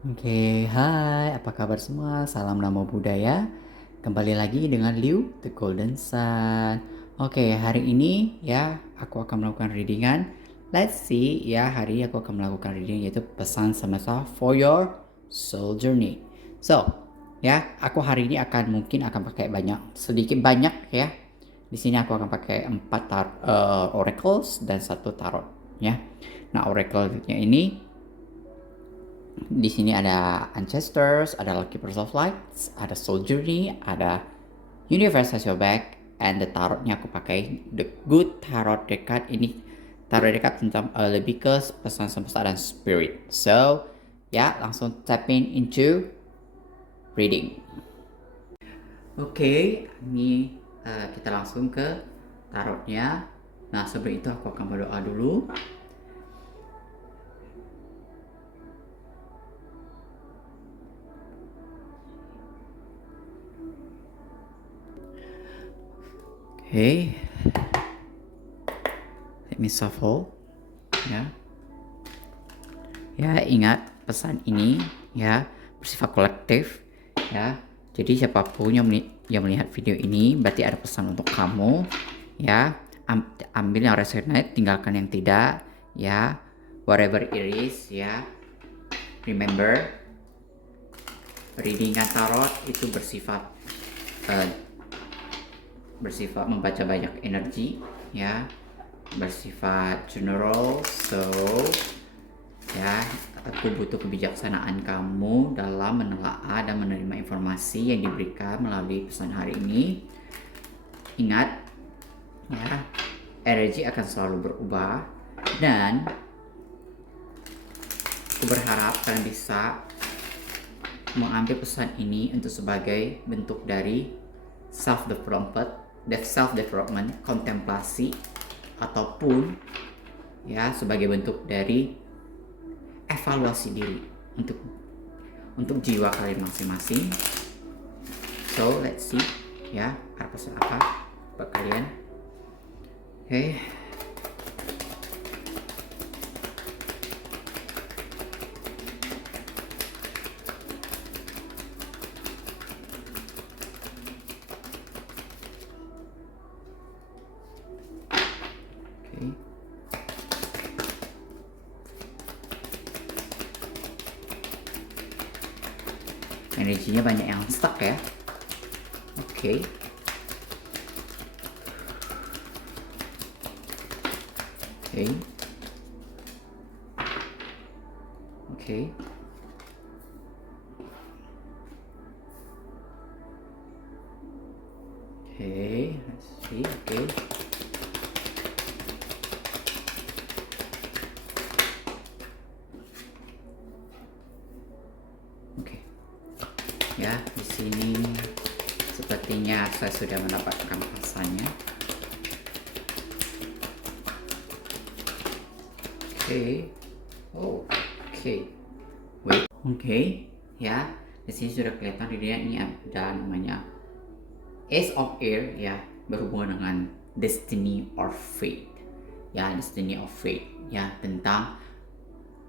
Oke, hai, apa kabar semua? Salam Namo Buddhaya. Kembali lagi dengan Liu, The Golden Sun. Oke, hari ini ya, aku akan melakukan readingan. Let's see, ya, hari ini aku akan melakukan reading yaitu pesan semesta for your soul journey. So, ya, aku hari ini mungkin akan pakai sedikit banyak ya. Di sini aku akan pakai 4 oracles dan 1 tarot, ya. Nah, oracle-nya ini di sini ada Ancestors, ada Lucky Pearls of Lights, ada Soul Journey, ada Universe Has Your Back, and the tarotnya aku pakai The Good Tarot Deck. Ini tarot deck tentang lebih ke pesan semesta dan spirit. So, ya, langsung tapping into reading. Oke, ini kita langsung ke tarotnya. Nah, sebelum itu aku akan berdoa dulu. Oke, let me shuffle. Ya. Ya, ingat pesan ini ya bersifat kolektif ya. Jadi siapapun yang melihat video ini berarti ada pesan untuk kamu ya. Ambil yang resonate, tinggalkan yang tidak ya. Whatever it is ya. Remember, readingan tarot itu uh, bersifat membaca banyak energi ya. Bersifat general, so ya, aku butuh kebijaksanaan kamu dalam menelaah dan menerima informasi yang diberikan melalui pesan hari ini. Ingat, ya, energi akan selalu berubah dan aku berharap kalian bisa mengambil pesan ini untuk sebagai bentuk dari self development, kontemplasi, ataupun ya sebagai bentuk dari evaluasi diri untuk jiwa kalian masing-masing. So let's see ya, ada pesan apa buat kalian. Oke. Energinya banyak yang stuck ya. Oke. Oke. Let's see. Oke. Ya, di sini sepertinya saya sudah mendapatkan pesannya. Oke. Wait. Oke, ya. Di sini sudah kelihatan dia ini ada namanya Ace of Air ya, berhubungan dengan destiny or fate. Ya, destiny of fate ya, tentang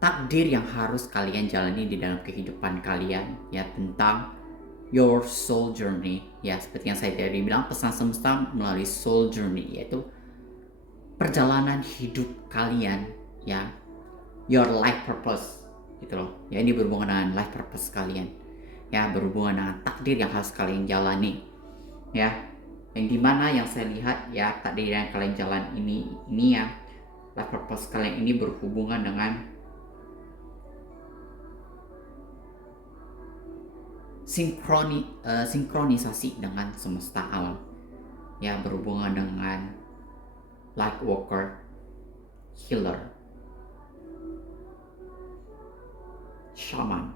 takdir yang harus kalian jalani di dalam kehidupan kalian ya, tentang your soul journey ya, seperti yang saya tadi bilang, pesan semesta melalui soul journey yaitu perjalanan hidup kalian ya, your life purpose gitu loh ya. Ini berhubungan dengan life purpose kalian ya, berhubungan dengan takdir yang harus kalian jalani ya, yang dimana yang saya lihat ya, takdir yang kalian jalan ini ya, life purpose kalian ini berhubungan dengan sinkronisasi dengan semesta alam ya, berhubungan dengan light worker, healer, shaman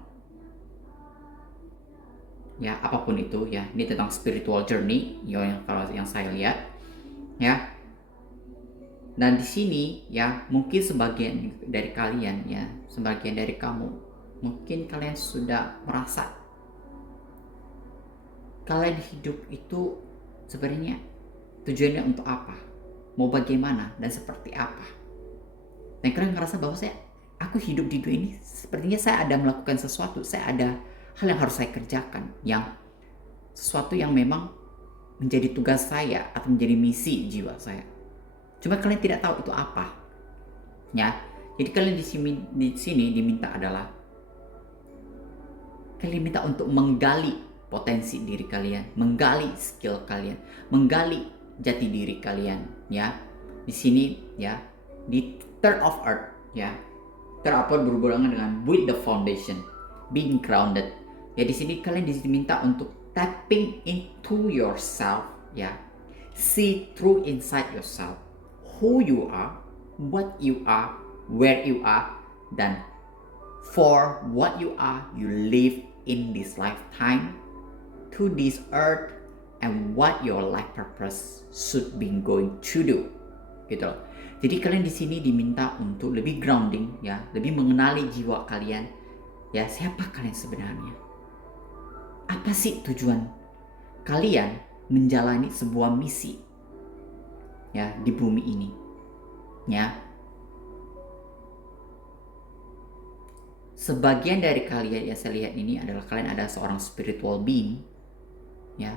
ya, apapun itu ya. Ini tentang spiritual journey yang saya lihat ya. Dan di sini ya, mungkin sebagian dari kalian ya, sebagian dari kamu, mungkin kalian sudah merasa kalian hidup itu sebenarnya tujuannya untuk apa, mau bagaimana, dan seperti apa. Dan kalian ngerasa bahwa aku hidup di dunia ini sepertinya saya ada melakukan sesuatu, saya ada hal yang harus saya kerjakan, yang sesuatu yang memang menjadi tugas saya atau menjadi misi jiwa saya. Cuma kalian tidak tahu itu apa. Ya. Jadi kalian di sini diminta adalah kalian minta untuk menggali potensi diri kalian, menggali skill kalian, menggali jati diri kalian, ya. Di sini ya, di third of earth, ya. Third of earth berhubungan dengan build the foundation, being grounded. Ya, di sini kalian diminta untuk tapping into yourself, ya. See through inside yourself, who you are, what you are, where you are, dan for what you are, you live in this lifetime to this earth, and what your life purpose should be going to do, gitu loh. Jadi kalian di sini diminta untuk lebih grounding, ya, lebih mengenali jiwa kalian, ya, siapa kalian sebenarnya, apa sih tujuan kalian menjalani sebuah misi, ya, di bumi ini, ya. Sebagian dari kalian yang saya lihat ini adalah kalian ada seorang spiritual being, ya,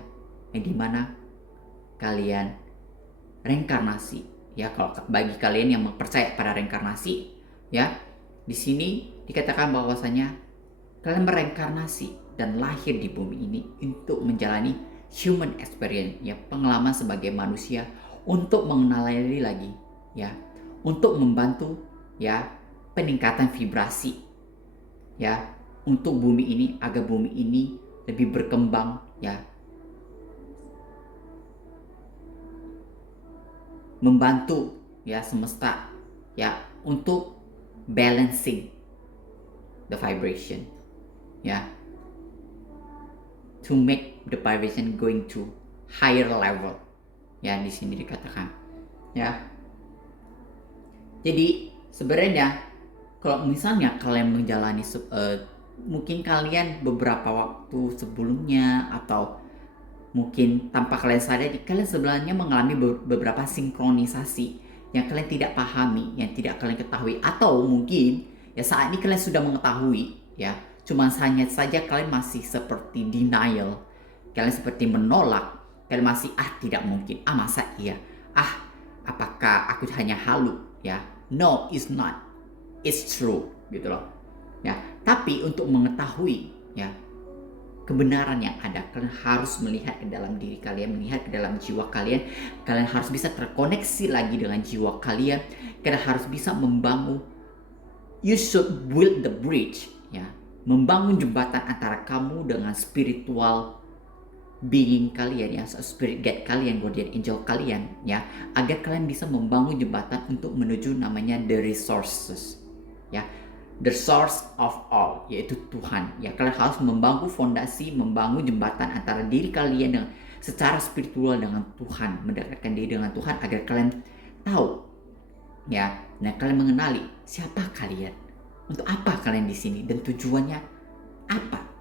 yang dimana kalian reinkarnasi, ya. Kalau bagi kalian yang percaya pada reinkarnasi, ya, di sini dikatakan bahwasanya kalian mereinkarnasi dan lahir di bumi ini untuk menjalani human experience, ya, pengalaman sebagai manusia, untuk mengenal diri lagi, ya, untuk membantu, ya, peningkatan vibrasi, ya, untuk bumi ini, agar bumi ini lebih berkembang, ya, membantu, ya, semesta, ya, untuk balancing the vibration, ya, to make the vibration going to higher level, ya, di sini dikatakan, ya. Jadi sebenarnya kalau misalnya kalian menjalani mungkin kalian beberapa waktu sebelumnya atau mungkin tanpa kalian sadari, kalian sebenarnya mengalami beberapa sinkronisasi yang kalian tidak pahami, yang tidak kalian ketahui, atau mungkin ya saat ini kalian sudah mengetahui, ya, cuma hanya saja kalian masih seperti denial, kalian seperti menolak, kalian masih tidak mungkin, masa iya, apakah aku hanya halu, ya, no it's not, it's true, gitu loh, ya. Tapi untuk mengetahui, ya, kebenaran yang ada, kalian harus melihat ke dalam diri kalian, melihat ke dalam jiwa kalian. Kalian harus bisa terkoneksi lagi dengan jiwa kalian. Kalian harus bisa membangun, you should build the bridge, ya, membangun jembatan antara kamu dengan spiritual being kalian, ya, spirit guide kalian, guardian angel kalian, ya, agar kalian bisa membangun jembatan untuk menuju namanya the resources, ya, the source of all, yaitu Tuhan, ya. Kalian harus membangun fondasi, membangun jembatan antara diri kalian dengan secara spiritual dengan Tuhan, mendekatkan diri dengan Tuhan agar kalian tahu, ya, nah, kalian mengenali siapa kalian, untuk apa kalian di sini, dan tujuannya apa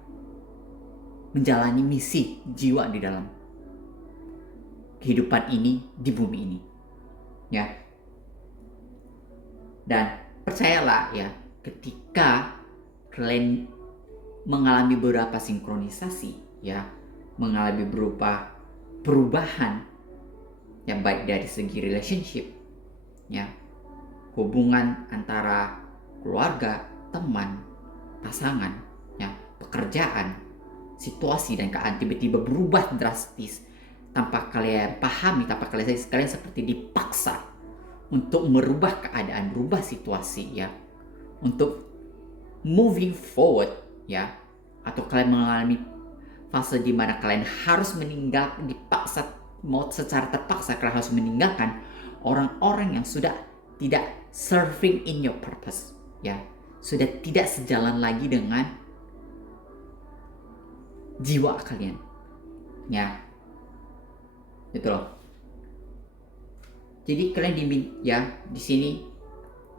menjalani misi jiwa di dalam kehidupan ini di bumi ini, ya. Dan percayalah, ya, ketika kalian mengalami beberapa sinkronisasi, ya, mengalami berupa perubahan, ya, baik dari segi relationship, ya, hubungan antara keluarga, teman, pasangan, ya, pekerjaan, situasi dan keadaan tiba-tiba berubah drastis tanpa kalian pahami, tanpa kalian seperti dipaksa untuk merubah keadaan, merubah situasi, ya, untuk moving forward, ya, atau kalian mengalami fase di mana kalian harus meninggal, dipaksa, mau secara terpaksa kalian harus meninggalkan orang-orang yang sudah tidak serving in your purpose, ya, sudah tidak sejalan lagi dengan jiwa kalian, ya, gitu loh. Jadi kalian ya, di sini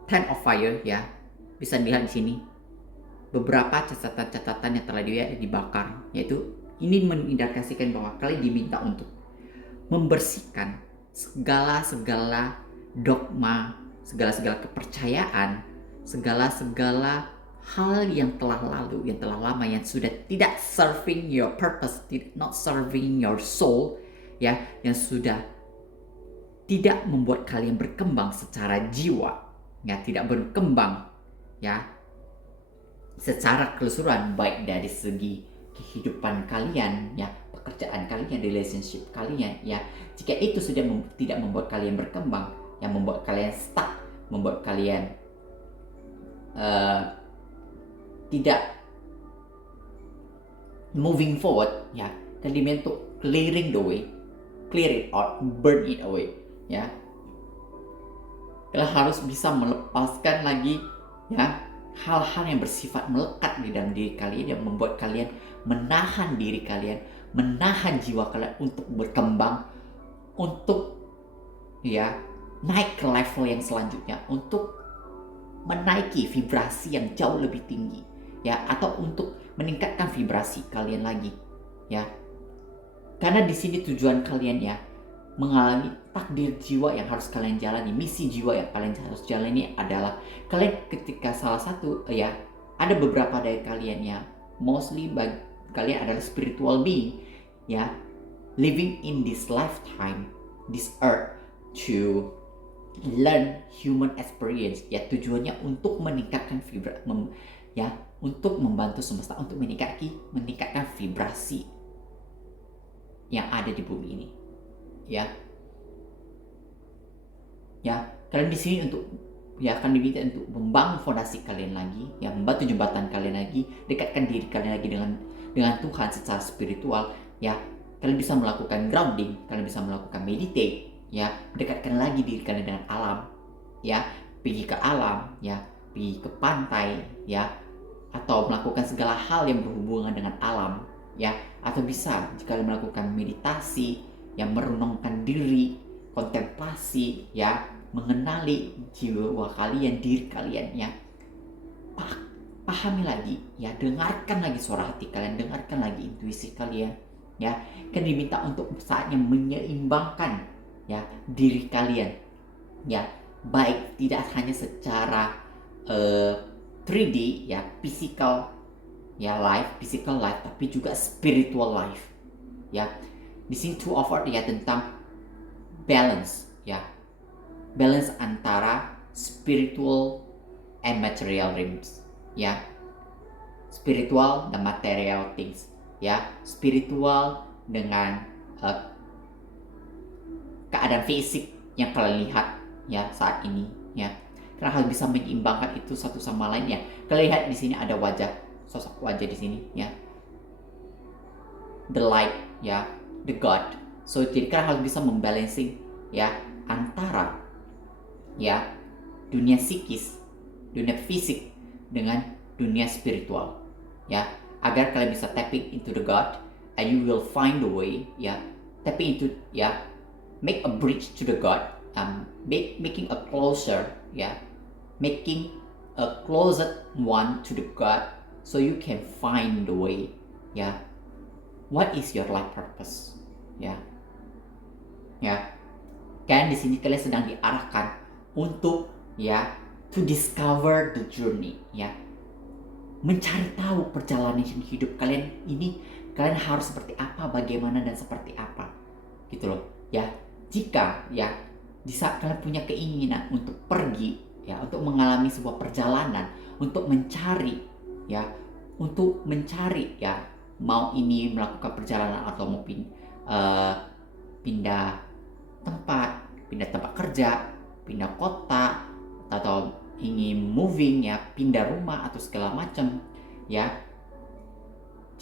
Ten of Fire, ya, bisa dilihat di sini beberapa catatan-catatan yang telah dibakar, yaitu ini mengindikasikan bahwa kalian diminta untuk membersihkan segala dogma, segala kepercayaan, segala hal yang telah lalu, yang telah lama, yang sudah tidak serving your purpose, not serving your soul, ya, yang sudah tidak membuat kalian berkembang secara jiwa, ya, tidak berkembang, ya, secara keseluruhan, baik dari segi kehidupan kalian, ya, pekerjaan kalian, relationship kalian, ya. Jika itu sudah tidak membuat kalian berkembang, yang membuat kalian stuck, membuat kalian tidak moving forward, ya, kalian diminta clearing the way, clear it out, burn it away, ya. Kalian harus bisa melepaskan lagi, ya, hal-hal yang bersifat melekat di dalam diri kalian, yang membuat kalian menahan diri kalian, menahan jiwa kalian untuk berkembang, untuk, ya, naik ke level yang selanjutnya, untuk menaiki vibrasi yang jauh lebih tinggi, ya, atau untuk meningkatkan vibrasi kalian lagi, ya. Karena di sini tujuan kalian, ya, mengalami takdir jiwa yang harus kalian jalani, misi jiwa yang kalian harus jalani adalah kalian ketika salah satu, ya, ada beberapa dari kalian, ya, mostly kalian adalah spiritual being, ya, living in this lifetime, this earth to learn human experience, ya, tujuannya untuk meningkatkan ya, untuk membantu semesta untuk meningkatkan vibrasi yang ada di bumi ini, ya. Ya, kalian di sini untuk, ya, akan diminta untuk membangun fondasi kalian lagi, ya, membantu jembatan kalian lagi, dekatkan diri kalian lagi dengan Tuhan secara spiritual, ya. Kalian bisa melakukan grounding, kalian bisa melakukan meditate, ya, dekatkan lagi diri kalian dengan alam, ya, pergi ke alam, ya, pergi ke pantai, ya, atau melakukan segala hal yang berhubungan dengan alam, ya, atau bisa jika kalian melakukan meditasi, yang merenungkan diri, kontemplasi, ya, mengenali jiwa kalian, diri kalian, ya. Pahami lagi, ya, dengarkan lagi suara hati kalian, dengarkan lagi intuisi kalian, ya. Kan diminta untuk saatnya menyeimbangkan, ya, diri kalian, ya, baik tidak hanya secara 3D, ya, physical, ya, physical life, tapi juga spiritual life, ya. Di sini two of Earths, ya, tentang balance, ya, balance antara spiritual and material realms, ya, spiritual dan material things, ya, spiritual dengan keadaan fisik yang kalian lihat, ya, saat ini, ya. Karena harus bisa menyeimbangkan itu satu sama lain, ya. Kalian lihat di sini ada sosok wajah di sini, ya, the light, ya, the God. So jadi kalian harus bisa membalancing, ya, antara, ya, dunia psikis, dunia fisik dengan dunia spiritual, ya, agar kalian bisa tapping into the God, and you will find the way, ya, tapping into, ya, make a bridge to the God, making a closer, ya, making a closet one to the God, so you can find the way, ya. What is your life purpose, ya, ya. Kan di sini kalian sedang diarahkan untuk, ya, to discover the journey, ya, mencari tahu perjalanan hidup kalian ini, kalian harus seperti apa, bagaimana, dan seperti apa, gitu loh, ya. Jika, ya, di saat kalian punya keinginan untuk pergi, ya, untuk mengalami sebuah perjalanan, untuk mencari, ya, mau ini melakukan perjalanan atau mau pindah tempat kerja, pindah kota, atau ingin moving, ya, pindah rumah atau segala macam, ya.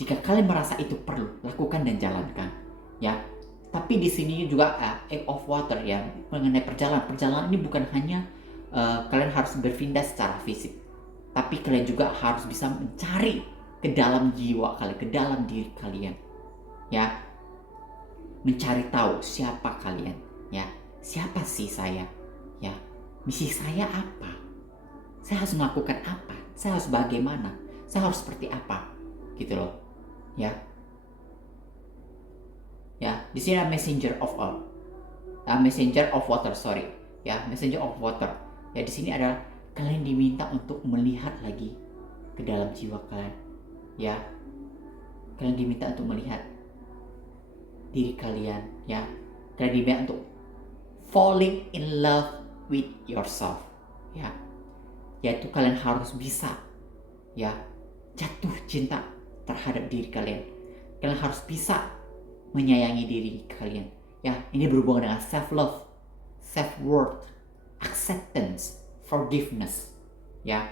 Jika kalian merasa itu perlu, lakukan dan jalankan, ya. Tapi di sini juga egg of water, ya, mengenai perjalanan ini bukan hanya kalian harus berpindah secara fisik, tapi kalian juga harus bisa mencari ke dalam jiwa kalian, ke dalam diri kalian, ya, mencari tahu siapa kalian, ya, siapa sih saya, ya, misi saya apa, saya harus melakukan apa, saya harus bagaimana, saya harus seperti apa, gitu loh, ya. Ya, di sini ada messenger of water, sorry, ya, messenger of water. Ya, di sini ada kalian diminta untuk melihat lagi ke dalam jiwa kalian, ya. Kalian diminta untuk melihat diri kalian, ya. Kalian diminta untuk falling in love with yourself, ya. Yaitu kalian harus bisa, ya, jatuh cinta terhadap diri kalian. Kalian harus bisa menyayangi diri kalian, ya. Ini berhubungan dengan self love, self worth, acceptance, forgiveness, ya.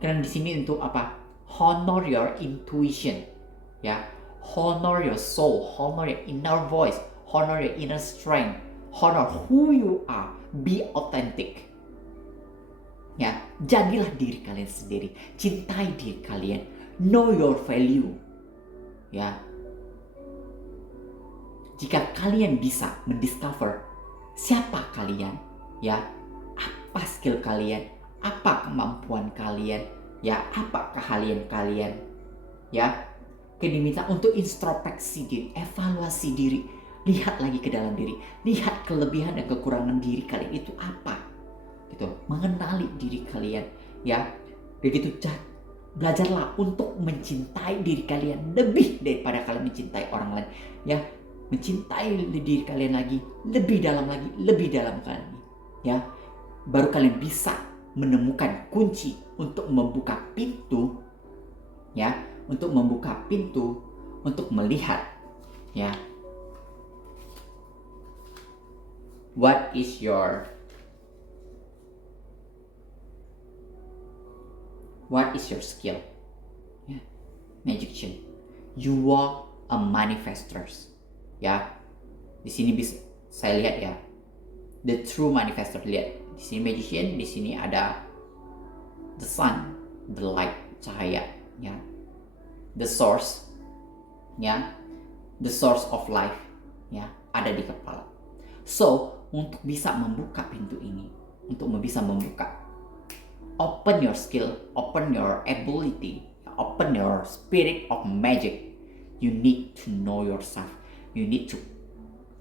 Kalian di sini untuk apa? Honor your intuition, ya. Honor your soul, honor your inner voice, honor your inner strength, honor who you are, be authentic. Ya, jadilah diri kalian sendiri, cintai diri kalian, know your value. Ya. Jika kalian bisa mendiscover siapa kalian, ya, apa skill kalian, apa kemampuan kalian, ya, apa keahlian kalian, ya, kalian diminta untuk introspeksi diri, evaluasi diri, lihat lagi ke dalam diri, lihat kelebihan dan kekurangan diri kalian itu apa, gitu, mengenali diri kalian, ya, begitu. Belajarlah untuk mencintai diri kalian lebih daripada kalian mencintai orang lain, ya. Mencintai diri kalian lagi, lebih dalam lagi, ya. Baru kalian bisa menemukan kunci untuk membuka pintu, ya, untuk melihat, ya, what is your skill, ya. Magician, you are a manifestors, ya. Di sini bisa saya lihat, ya, the true manifestor. Lihat di sini magician, di sini ada the sun, the light, cahaya, ya, the source, ya, the source of life, ya, ada di kepala. So untuk bisa membuka pintu ini, open your skill, open your ability, open your spirit of magic, you need to know yourself. You need to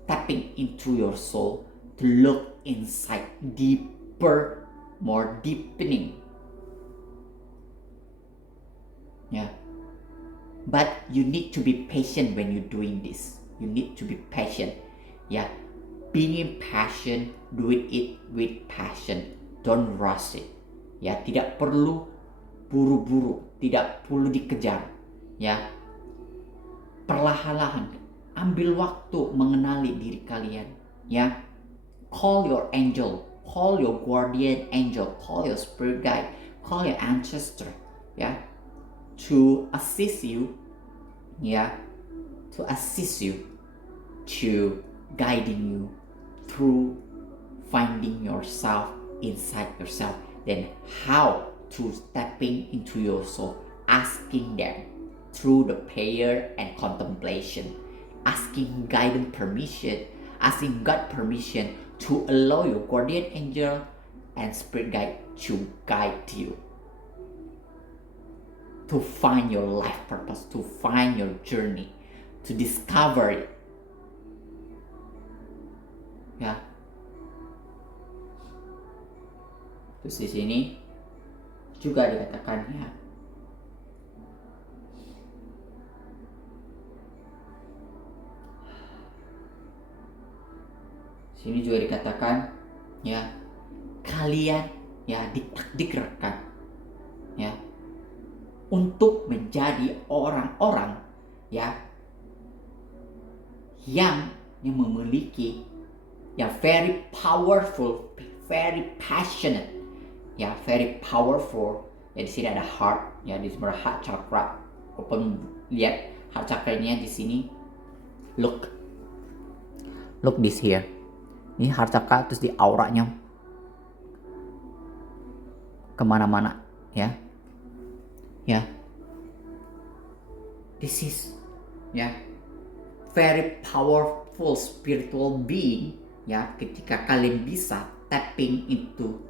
tapping into your soul to look inside deeper, more deepening. Yeah. But you need to be patient when you're doing this. You need to be patient. Yeah. Being patient, do it with passion. Don't rush it. Ya, tidak perlu buru-buru, tidak perlu dikejar, ya. Perlahan-lahan, ambil waktu mengenali diri kalian, ya. Call your angel, call your guardian angel, call your spirit guide, call your ancestor, ya, to assist you, ya, to guiding you through finding yourself inside yourself. Then how to stepping into your soul, asking them through the prayer and contemplation, asking God permission to allow your guardian angel and spirit guide to guide you to find your life purpose, to find your journey, to discover it. Ya. Terus di sini juga dikatakan, ya, sini juga dikatakan, ya, kalian, ya, ditakdirkan, ya, untuk menjadi orang-orang, ya, yang memiliki, ya, very powerful, very passionate, ya, very powerful. Ya, di sini ada heart, ya, di sini heart chakra. Open, lihat heart chakranya di sini. Look this here. Ini heart chakra, terus di auranya kemana-mana, ya. Ya, this is, ya, very powerful spiritual being, ya. Ketika kalian bisa tapping into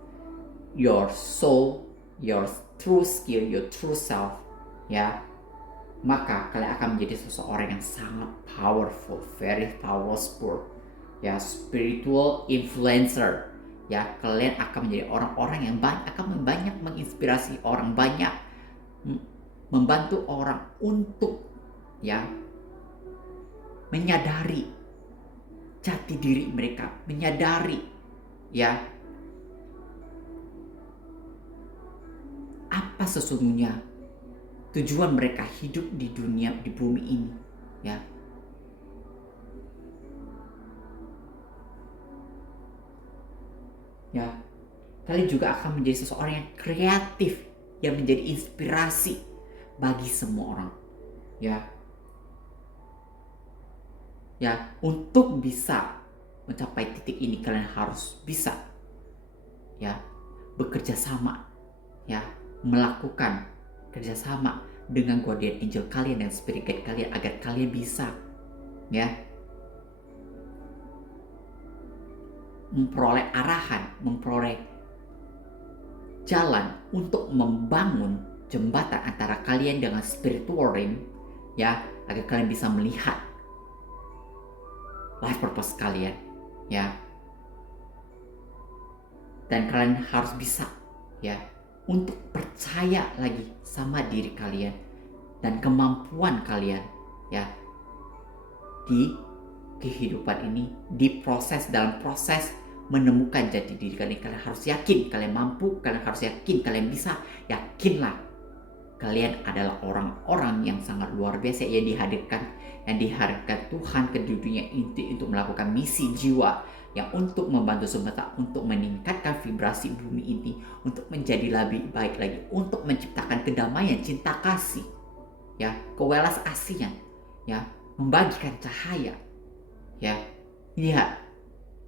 your soul, your true skill, your true self, ya, maka kalian akan menjadi seseorang yang sangat powerful, very powerful, ya, spiritual influencer, ya kalian akan menjadi orang-orang yang akan banyak menginspirasi orang, banyak membantu orang untuk ya menyadari jati diri mereka, menyadari ya apa sesungguhnya tujuan mereka hidup di dunia, di bumi ini, ya. Ya, kalian juga akan menjadi seseorang yang kreatif, yang menjadi inspirasi bagi semua orang, ya. Ya, untuk bisa mencapai titik ini kalian harus bisa ya bekerja sama, ya, melakukan kerjasama dengan guardian angel kalian dan spirit guide kalian agar kalian bisa ya memperoleh arahan, memperoleh jalan untuk membangun jembatan antara kalian dengan spiritual realm, ya, agar kalian bisa melihat life purpose kalian, ya. Dan kalian harus bisa ya untuk percaya lagi sama diri kalian dan kemampuan kalian ya di kehidupan ini, dalam proses menemukan jati diri kalian. Kalian harus yakin kalian mampu, kalian harus yakin kalian bisa. Yakinlah kalian adalah orang-orang yang sangat luar biasa yang dihadirkan Tuhan ke dunia ini untuk melakukan misi jiwa, yang untuk membantu semesta, untuk meningkatkan vibrasi bumi ini, untuk menjadi lebih baik lagi, untuk menciptakan kedamaian, cinta kasih, ya, kewelas asian, ya, membagikan cahaya, ya. Lihat,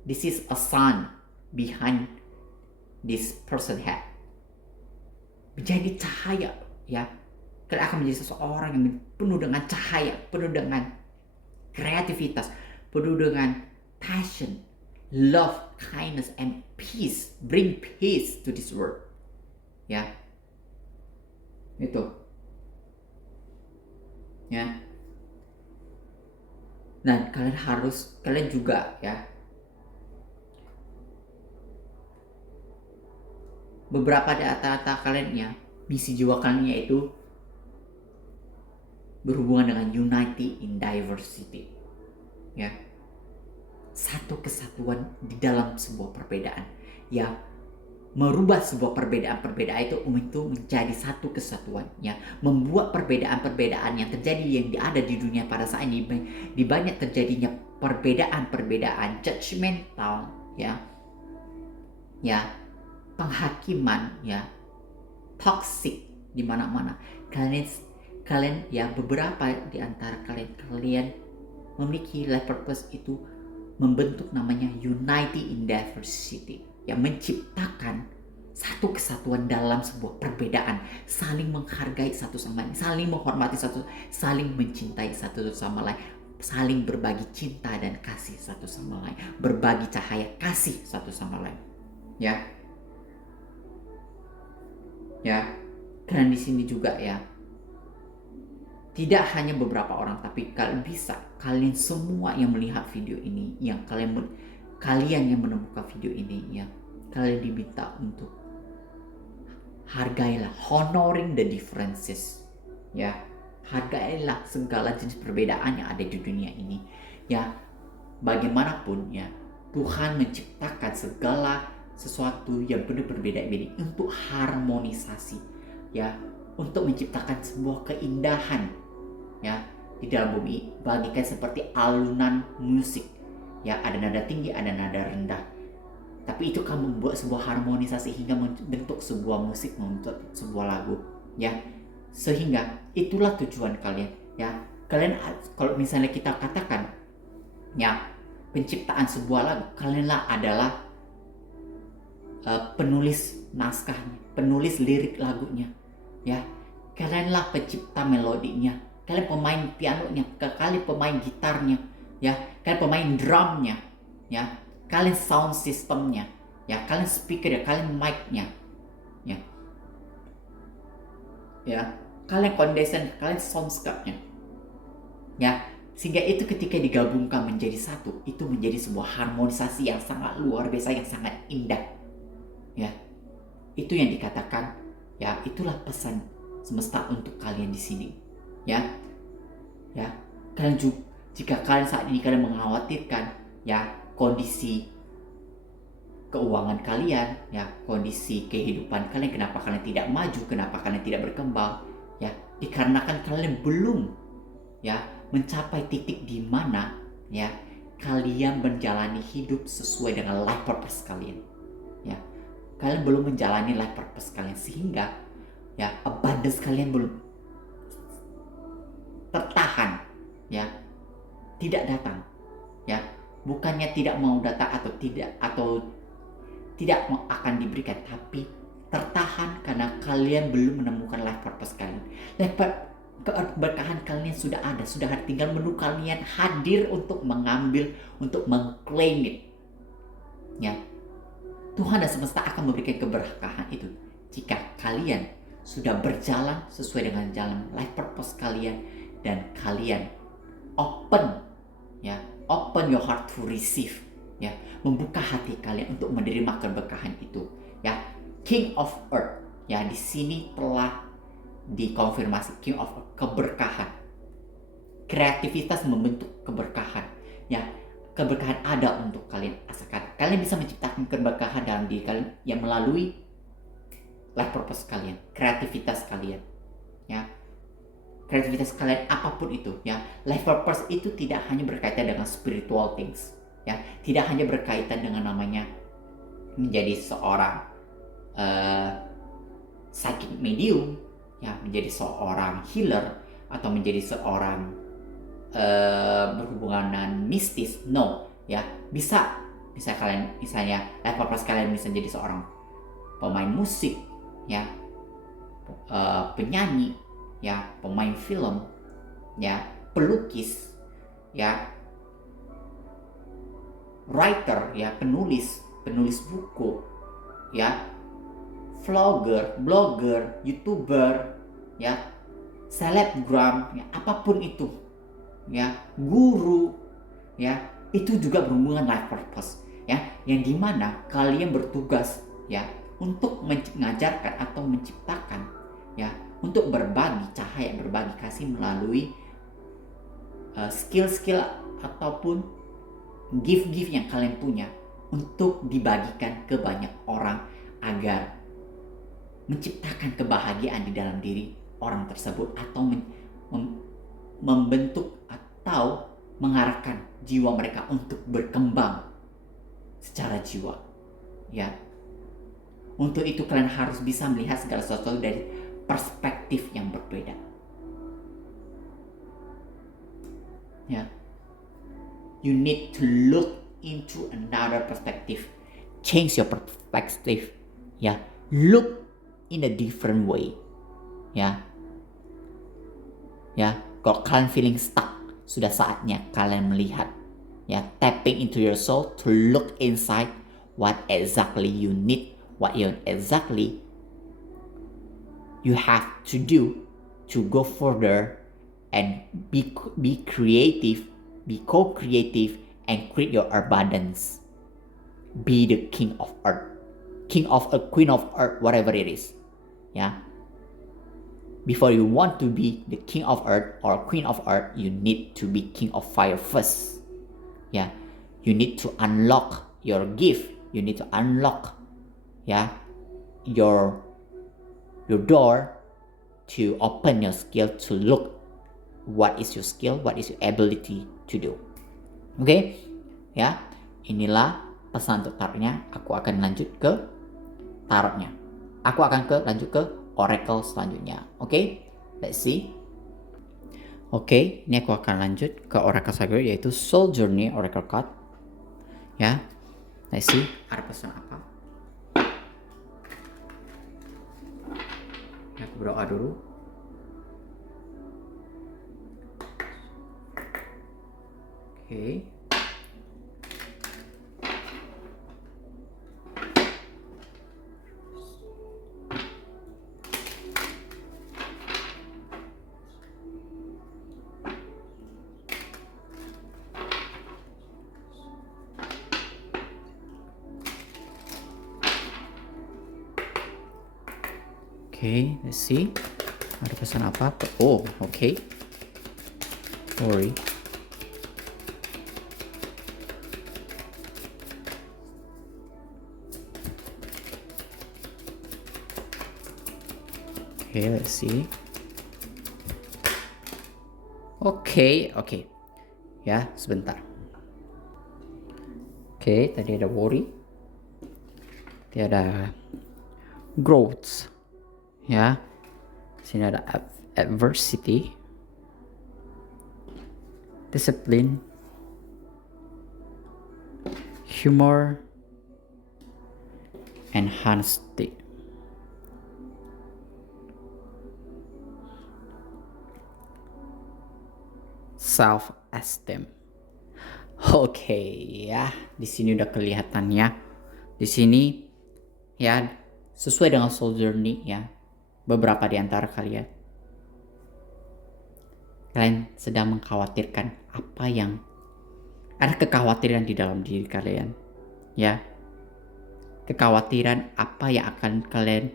this is a sun behind this person head. Menjadi cahaya, ya. Kalian akan menjadi seseorang yang penuh dengan cahaya, penuh dengan kreativitas, penuh dengan passion, love, kindness, and peace. Bring peace to this world. Ya. Itu. Ya. Nah, kalian juga ya, beberapa di antara kalian ya, misi jiwa kalian yaitu berhubungan dengan unity in diversity, ya, satu kesatuan di dalam sebuah perbedaan, ya, merubah sebuah perbedaan itu menjadi satu kesatuan, ya, membuat perbedaan yang terjadi yang ada di dunia pada saat ini, di banyak terjadinya perbedaan judgmental, ya, penghakiman, ya, toxic di mana-mana. Kalian ya, beberapa di antara kalian memiliki life purpose itu membentuk namanya unity in diversity, yang menciptakan satu kesatuan dalam sebuah perbedaan, saling menghargai satu sama lain, saling menghormati saling mencintai satu sama lain, saling berbagi cinta dan kasih satu sama lain, berbagi cahaya kasih satu sama lain, ya. Karena di sini juga ya, tidak hanya beberapa orang, tapi kalian semua yang melihat video ini, yang kalian yang menemukan video ini, ya, kalian diminta untuk hargailah, honoring the differences, ya, hargailah segala jenis perbedaan yang ada di dunia ini, ya. Bagaimanapun ya, Tuhan menciptakan segala sesuatu yang penuh berbeda-beda untuk harmonisasi, ya, untuk menciptakan sebuah keindahan, ya, di dalam bumi, bagikan seperti alunan musik, ya, ada nada tinggi, ada nada rendah, tapi itu kan membuat sebuah harmonisasi hingga membentuk sebuah musik, membentuk sebuah lagu, ya. Sehingga itulah tujuan kalian, ya. Kalian, kalau misalnya kita katakan ya, penciptaan sebuah lagu, kalianlah adalah penulis naskahnya, penulis lirik lagunya, ya. Kalianlah pencipta melodinya, kalian pemain pianonya, kalian pemain gitarnya, ya, kalian pemain drumnya, ya, kalian sound systemnya, ya, kalian speaker, ya, kalian mic-nya, ya, kalian condenser, kalian soundscape-nya, ya, Sehingga itu ketika digabungkan menjadi satu, itu menjadi sebuah harmonisasi yang sangat luar biasa, yang sangat indah. Ya, itu yang dikatakan, ya, itulah pesan semesta untuk kalian di sini. Ya, ya, kalian juga, jika kalian saat ini kalian mengkhawatirkan, ya, kondisi keuangan kalian, ya, kondisi kehidupan kalian, kenapa kalian tidak maju, kenapa kalian tidak berkembang, ya, dikarenakan kalian belum, ya, mencapai titik di mana, ya, kalian menjalani hidup sesuai dengan life purpose kalian, ya, kalian belum menjalani life purpose kalian, sehingga, ya, abundance kalian belum tertahan, ya, tidak datang, ya, bukannya tidak mau datang atau tidak akan diberikan, tapi tertahan karena kalian belum menemukan life purpose kalian. Keberkahan kalian sudah ada, tinggal menunggu kalian hadir untuk mengambil, untuk mengklaim it. Ya, Tuhan dan semesta akan memberikan keberkahan itu jika kalian sudah berjalan sesuai dengan jalan life purpose kalian dan kalian open, ya, open your heart to receive, ya, membuka hati kalian untuk menerima keberkahan itu, ya. King of Earth, ya, di sini telah dikonfirmasi King of Earth, keberkahan, kreativitas membentuk keberkahan, ya, keberkahan ada untuk kalian. Asalkan kalian bisa menciptakan keberkahan dalam diri kalian yang melalui life purpose kalian, kreativitas kalian, ya, kreativitas kalian apapun itu, ya. Life purpose itu tidak hanya berkaitan dengan spiritual things, ya, tidak hanya berkaitan dengan namanya menjadi seorang psychic medium, ya, menjadi seorang healer atau menjadi seorang berhubungan dengan mistis. No, ya, bisa kalian, misalnya life purpose kalian bisa jadi seorang pemain musik, ya, penyanyi, ya, pemain film, ya, pelukis, ya, writer, ya, penulis buku, ya, vlogger, blogger, youtuber, ya, selebgram, ya, apapun itu, ya, guru, ya, itu juga berhubungan life purpose, ya, yang dimana kalian bertugas, ya, untuk mengajarkan atau menciptakan, ya, untuk berbagi cahaya, berbagi kasih melalui skill-skill ataupun gift-gift yang kalian punya untuk dibagikan ke banyak orang agar menciptakan kebahagiaan di dalam diri orang tersebut, atau membentuk atau mengarahkan jiwa mereka untuk berkembang secara jiwa, ya. Untuk itu kalian harus bisa melihat segala sesuatu dari perspektif yang berbeda, ya. You need to look into another perspective, change your perspective, ya. Look in a different way, ya. Kalau kalian feeling stuck, sudah saatnya kalian melihat, ya, tapping into your soul to look inside what exactly you need, what you exactly you have to do to go further and be creative, be co-creative, and create your abundance. Be the king of earth, queen of earth, whatever it is, ya. Before you want to be the king of earth or queen of earth, you need to be king of fire first, ya. You need to unlock your gift, you need to unlock, ya, your door to open your skill, to look what is your skill, what is your ability to do. Oke, ya, inilah pesan untuk tarotnya. Aku akan lanjut ke tarotnya. Aku akan lanjut ke oracle selanjutnya. Oke, let's see. Oke, ini aku akan lanjut ke oracle selanjutnya, yaitu Soul Journey Oracle card. Ya, let's see ada pesan apa. Aku berdoa dulu. Oke. Okay, let's see. Ada pesan apa? Oh, okay. Sorry. Okay, let's see. Okay. Ya, sebentar. Okay, tadi ada worry. Tadi ada growth. Ya. Sini ada adversity. Discipline. Humor. And honesty. Self-esteem. Oke, ya, di sini udah kelihatan ya. Di sini ya sesuai dengan soul journey ya. Beberapa di antara kalian sedang mengkhawatirkan apa yang ada kekhawatiran di dalam diri kalian ya. Kekhawatiran apa yang akan kalian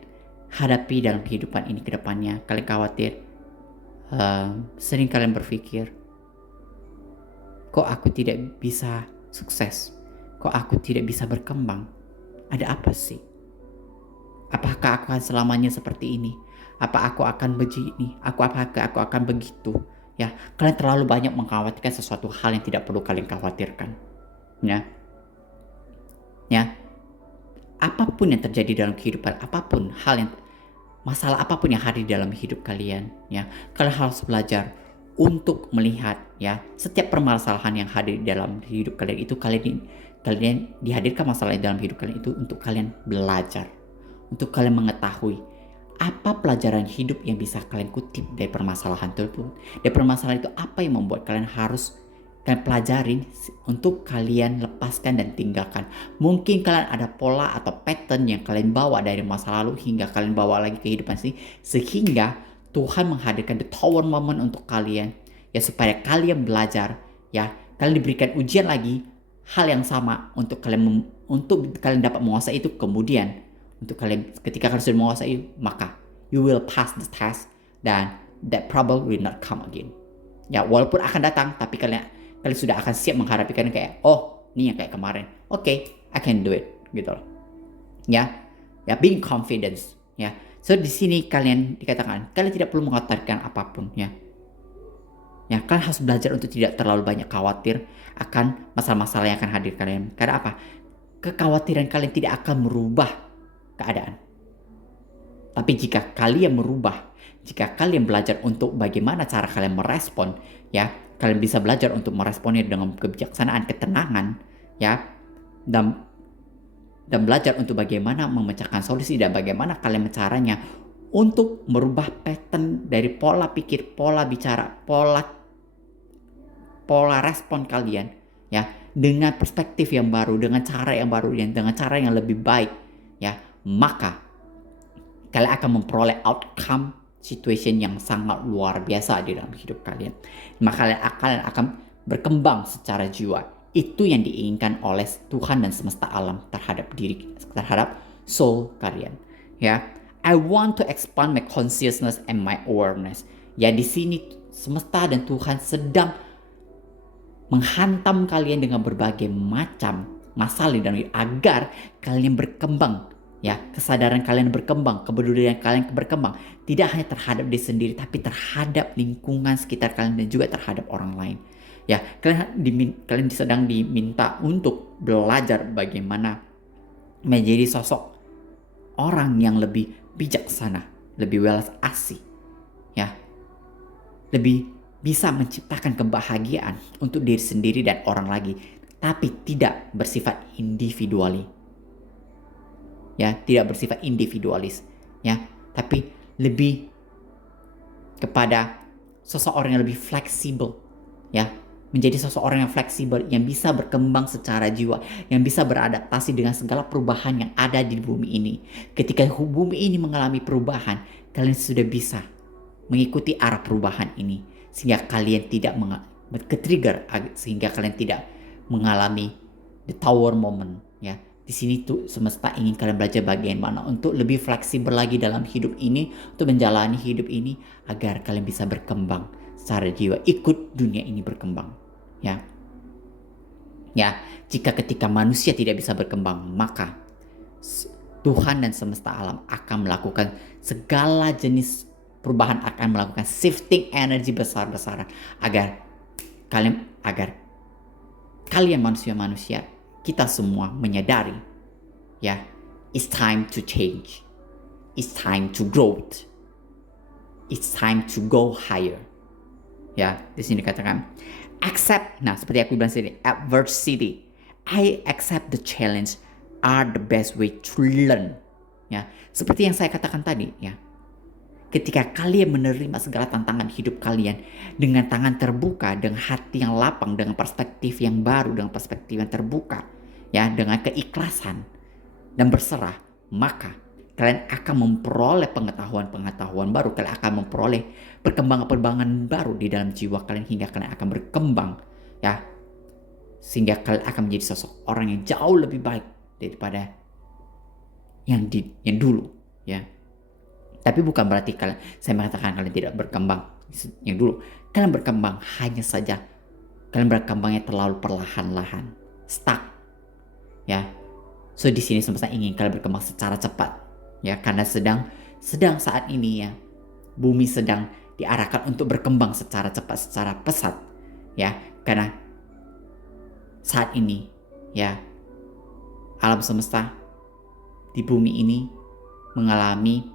hadapi dalam kehidupan ini ke depannya. Kalian khawatir, sering kalian berpikir, kok aku tidak bisa sukses? Kok aku tidak bisa berkembang? Ada apa sih? Apakah aku akan selamanya seperti ini? Apa aku akan begini? Apakah aku akan begitu? Ya, kalian terlalu banyak mengkhawatirkan sesuatu hal yang tidak perlu kalian khawatirkan. Ya. Apapun yang terjadi dalam kehidupan, masalah apapun yang hadir dalam hidup kalian, ya, kalian harus belajar untuk melihat ya setiap permasalahan yang hadir dalam hidup kalian itu kalian dihadirkan masalah dalam hidup kalian itu untuk kalian belajar, untuk kalian mengetahui apa pelajaran hidup yang bisa kalian kutip dari permasalahan tersebut. Dari permasalahan itu apa yang membuat kalian harus kalian pelajarin untuk kalian lepaskan dan tinggalkan. Mungkin kalian ada pola atau pattern yang kalian bawa dari masa lalu hingga kalian bawa lagi ke kehidupan sini, sehingga Tuhan menghadirkan the tower moment untuk kalian ya, supaya kalian belajar ya, kalian diberikan ujian lagi hal yang sama untuk kalian dapat menguasai itu. Kemudian untuk kalian ketika kalian sudah menguasai, maka you will pass the test dan that problem will not come again. Ya, walaupun akan datang, tapi kalian sudah akan siap menghadapi, kalian kayak, oh ini yang kayak kemarin, okay, I can do it gitu loh. Ya, being confidence ya. So di sini kalian dikatakan kalian tidak perlu mengkhawatirkan apapun ya. Ya, kalian harus belajar untuk tidak terlalu banyak khawatir akan masalah-masalah yang akan hadir kalian. Karena apa? Kekhawatiran kalian tidak akan merubah keadaan. Tapi jika kalian belajar untuk bagaimana cara kalian merespon, ya, kalian bisa belajar untuk meresponnya dengan kebijaksanaan, ketenangan, ya, dan belajar untuk bagaimana memecahkan solusi dan bagaimana kalian caranya untuk merubah pattern dari pola pikir, pola bicara, pola respon kalian ya, dengan perspektif yang baru, dengan cara yang baru, dengan cara yang lebih baik ya, maka kalian akan memperoleh outcome situation yang sangat luar biasa di dalam hidup kalian. Maka kalian akan berkembang secara jiwa. Itu yang diinginkan oleh Tuhan dan semesta alam terhadap soul kalian. Ya, I want to expand my consciousness and my awareness. Ya, di sini semesta dan Tuhan sedang menghantam kalian dengan berbagai macam masalah dan agar kalian berkembang. Ya, kesadaran kalian berkembang, kepedulian kalian berkembang, tidak hanya terhadap diri sendiri, tapi terhadap lingkungan sekitar kalian dan juga terhadap orang lain. Ya, kalian sedang diminta untuk belajar bagaimana menjadi sosok orang yang lebih bijaksana, lebih welas asih, ya, lebih bisa menciptakan kebahagiaan untuk diri sendiri dan orang lagi, tapi tidak bersifat individualis. Ya, tidak bersifat individualis, ya, tapi lebih kepada seseorang yang lebih fleksibel, ya, menjadi seseorang yang fleksibel, yang bisa berkembang secara jiwa, yang bisa beradaptasi dengan segala perubahan yang ada di bumi ini. Ketika bumi ini mengalami perubahan, kalian sudah bisa mengikuti arah perubahan ini, sehingga kalian tidak ke-trigger, sehingga kalian tidak mengalami the tower moment, ya, Di sini tuh semesta ingin kalian belajar bagaimana untuk lebih fleksibel lagi dalam hidup ini, untuk menjalani hidup ini agar kalian bisa berkembang secara jiwa, ikut dunia ini berkembang. Ya. Ya, jika ketika manusia tidak bisa berkembang, maka Tuhan dan semesta alam akan melakukan segala jenis perubahan, akan melakukan shifting energi besar-besaran agar kalian manusia-manusia, kita semua menyadari, ya, it's time to change, it's time to grow, it's time to go higher. Ya, di sini dikatakan accept. Nah, seperti aku bilang tadi, adversity. I accept the challenge are the best way to learn. Ya, seperti yang saya katakan tadi, ya. Ketika kalian menerima segala tantangan hidup kalian dengan tangan terbuka, dengan hati yang lapang, dengan perspektif yang baru, dengan perspektif yang terbuka, ya, dengan keikhlasan dan berserah, maka kalian akan memperoleh pengetahuan-pengetahuan baru, kalian akan memperoleh perkembangan-perkembangan baru di dalam jiwa kalian hingga kalian akan berkembang, ya, sehingga kalian akan menjadi sosok orang yang jauh lebih baik daripada yang dulu, ya. Tapi bukan berarti saya mengatakan kalian tidak berkembang yang dulu. Kalian berkembang, hanya saja kalian berkembangnya terlalu perlahan-lahan, stuck, ya. So di sini semesta ingin kalian berkembang secara cepat, ya, karena sedang saat ini, ya, bumi sedang diarahkan untuk berkembang secara cepat, secara pesat, ya, karena saat ini, ya, alam semesta di bumi ini mengalami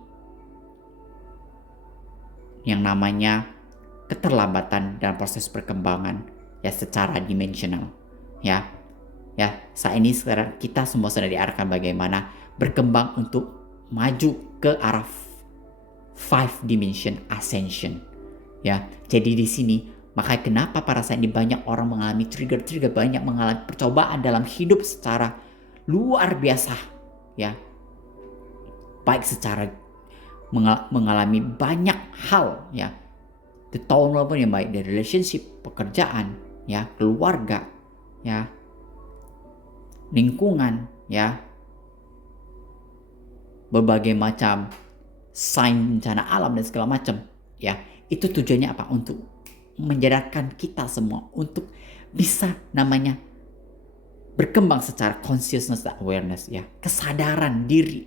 yang namanya keterlambatan dalam proses perkembangan, ya, secara dimensional, ya. Saat ini sekarang kita semua sedang diarahkan bagaimana berkembang untuk maju ke arah 5 dimension ascension, ya. Jadi di sini makanya kenapa pada saat ini banyak orang mengalami trigger, banyak mengalami percobaan dalam hidup secara luar biasa, ya, baik secara mengalami banyak hal, ya, di tahun maupun yang baik dari relationship, pekerjaan, ya, keluarga, ya, lingkungan, ya, berbagai macam sign bencana alam dan segala macam, ya. Itu tujuannya apa? Untuk menyadarkan kita semua untuk bisa namanya berkembang secara consciousness awareness, ya, kesadaran diri,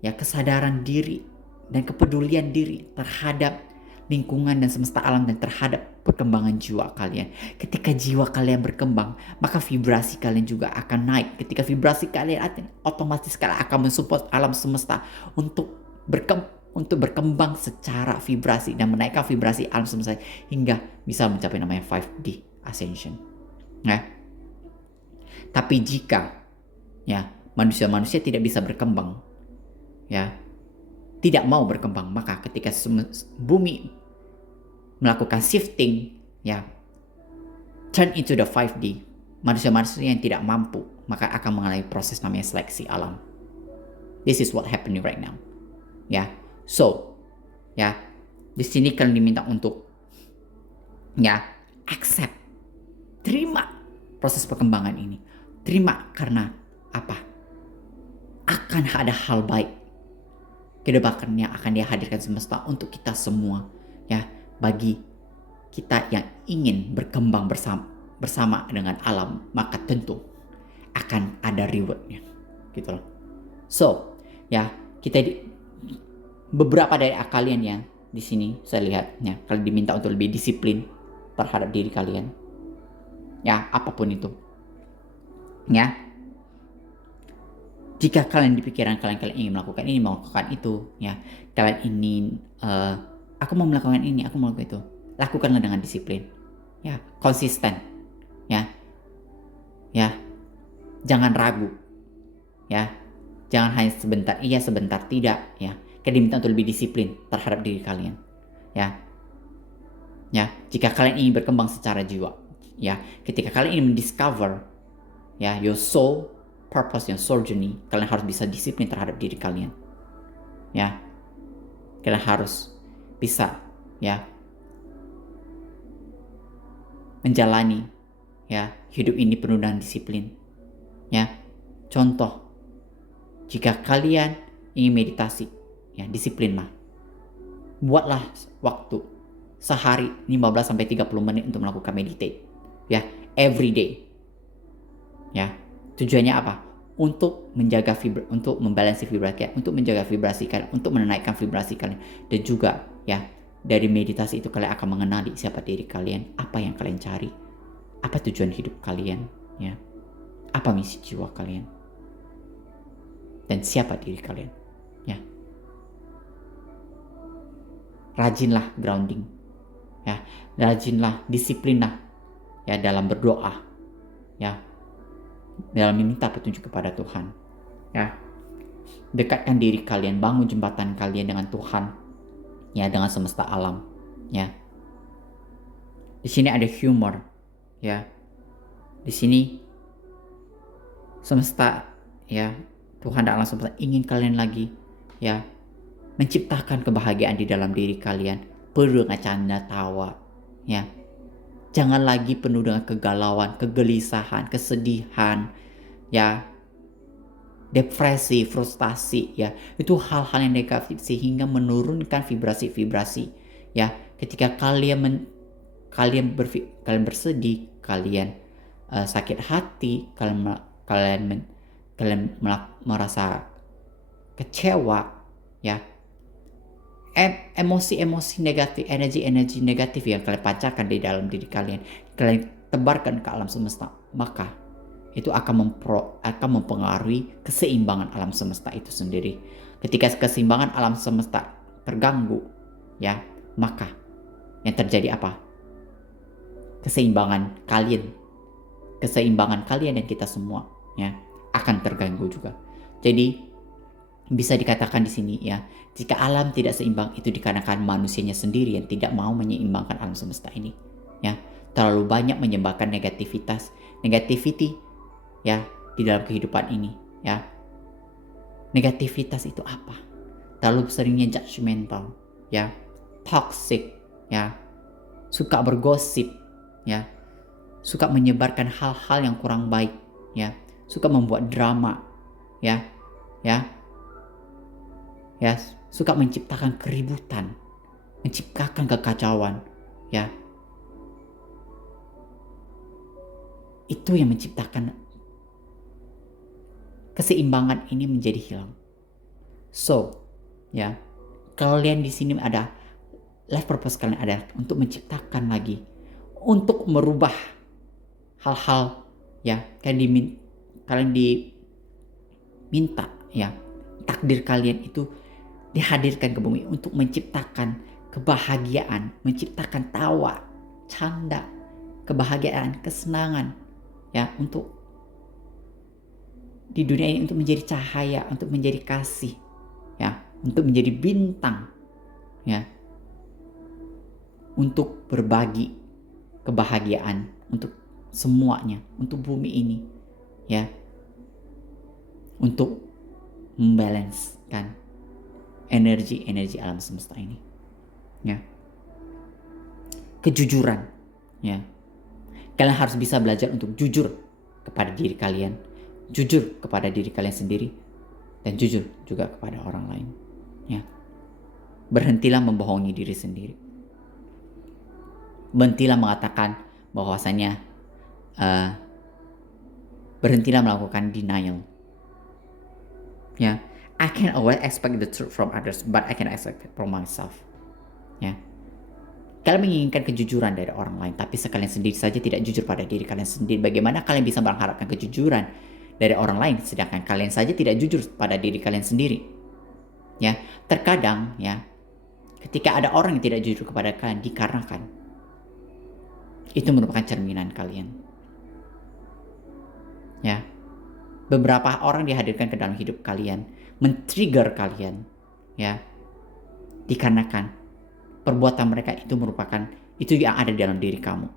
ya, kesadaran diri dan kepedulian diri terhadap lingkungan dan semesta alam dan terhadap perkembangan jiwa kalian. Ketika jiwa kalian berkembang, maka vibrasi kalian juga akan naik. Ketika vibrasi kalian otomatis kalian akan mensupport alam semesta untuk berkembang secara vibrasi dan menaikkan vibrasi alam semesta hingga bisa mencapai namanya 5D ascension. Nah, tapi jika, ya, manusia-manusia tidak bisa berkembang, ya, tidak mau berkembang, maka ketika bumi melakukan shifting, ya, turn into the 5D, manusia-manusia yang tidak mampu maka akan mengalami proses namanya seleksi alam. This is what happening right now, ya. So, ya, di sini kalian diminta untuk, ya, accept, terima proses perkembangan ini, terima karena apa? Akan ada hal baik kedepan yang akan dihadirkan semesta untuk kita semua, ya, bagi kita yang ingin berkembang bersama dengan alam, maka tentu akan ada rewardnya, gitu loh. So, ya, beberapa dari kalian yang di sini saya lihat, ya, kalian diminta untuk lebih disiplin terhadap diri kalian, ya, apapun itu, ya. Jika kalian di pikiran kalian ingin melakukan ini, melakukan itu, ya, kalian ingin, aku mau melakukan ini, aku mau melakukan itu, lakukanlah dengan disiplin, ya, konsisten, ya, jangan ragu, ya, jangan hanya sebentar iya sebentar tidak, ya. Kalian diminta untuk lebih disiplin terhadap diri kalian, ya. Jika kalian ingin berkembang secara jiwa, ya, ketika kalian ingin mendiscover, ya, your soul purpose, yang soul journey, kalian harus bisa disiplin terhadap diri kalian, ya. Kalian harus bisa, ya, menjalani, ya, hidup ini penuh dengan disiplin, ya. Contoh, jika kalian ingin meditasi, ya disiplinlah. Buatlah waktu sehari 15-30 menit untuk melakukan meditate. Ya, every day. Ya, tujuannya apa? Untuk menjaga untuk membalansi vibrasi kalian, untuk menjaga vibrasi kalian, untuk menaikkan vibrasi kalian, dan juga ya dari meditasi itu kalian akan mengenali siapa diri kalian, apa yang kalian cari, apa tujuan hidup kalian, ya, apa misi jiwa kalian, dan siapa diri kalian, ya. Rajinlah grounding, ya, rajinlah, disiplinlah, ya dalam berdoa, ya, dalam meminta petunjuk kepada Tuhan, ya. Dekatkan diri kalian, bangun jembatan kalian dengan Tuhan, ya, dengan semesta alam, ya. Di sini ada humor, ya. Di sini semesta, ya, Tuhan dan alam semesta ingin kalian lagi, ya, menciptakan kebahagiaan di dalam diri kalian, penuh dengan canda tawa, ya. Jangan lagi penuh dengan kegalauan, kegelisahan, kesedihan, ya, depresi, frustasi, ya. Itu hal-hal yang negatif sehingga menurunkan vibrasi-vibrasi, ya. Ketika kalian bersedih, kalian sakit hati, kalian merasa kecewa, ya. Emosi-emosi negatif, energi-energi negatif yang kalian pancarkan di dalam diri kalian tebarkan ke alam semesta, maka itu akan mempengaruhi keseimbangan alam semesta itu sendiri. Ketika keseimbangan alam semesta terganggu, ya, maka yang terjadi apa? Keseimbangan kalian dan kita semua, ya, akan terganggu juga. Jadi bisa dikatakan di sini, ya, jika alam tidak seimbang itu dikarenakan manusianya sendiri yang tidak mau menyeimbangkan alam semesta ini, ya. Terlalu banyak menyebabkan negativity, ya, di dalam kehidupan ini, ya. Negativitas itu apa? Terlalu seringnya judgmental, ya, toxic, ya, suka bergosip, ya, suka menyebarkan hal-hal yang kurang baik, ya, suka membuat drama, ya, suka menciptakan keributan, menciptakan kekacauan, ya. Itu yang menciptakan keseimbangan ini menjadi hilang. So, ya, kalian di sini ada life purpose, kalian ada untuk menciptakan lagi, untuk merubah hal-hal, ya, kalian diminta, ya, takdir kalian itu dihadirkan ke bumi untuk menciptakan kebahagiaan, menciptakan tawa, canda, kebahagiaan, kesenangan, ya, untuk di dunia ini, untuk menjadi cahaya, untuk menjadi kasih, ya, untuk menjadi bintang, ya, untuk berbagi kebahagiaan untuk semuanya, untuk bumi ini, ya, untuk membalancekan energi alam semesta ini, ya. Kejujuran, ya, kalian harus bisa belajar untuk jujur kepada diri kalian, jujur kepada diri kalian sendiri, dan jujur juga kepada orang lain, ya. Berhentilah membohongi diri sendiri, berhentilah mengatakan bahwasanya berhentilah melakukan denial, ya. I can always expect the truth from others, but I can expect it from myself, ya. Kalian menginginkan kejujuran dari orang lain, tapi sekalian sendiri saja tidak jujur pada diri kalian sendiri. Bagaimana kalian bisa mengharapkan kejujuran dari orang lain, sedangkan kalian saja tidak jujur pada diri kalian sendiri, ya. Terkadang, ya, ketika ada orang yang tidak jujur kepada kalian dikarenakan itu merupakan cerminan kalian, ya. Beberapa orang dihadirkan ke dalam hidup kalian, men-trigger kalian, ya, dikarenakan perbuatan mereka itu merupakan itu yang ada dalam diri kamu,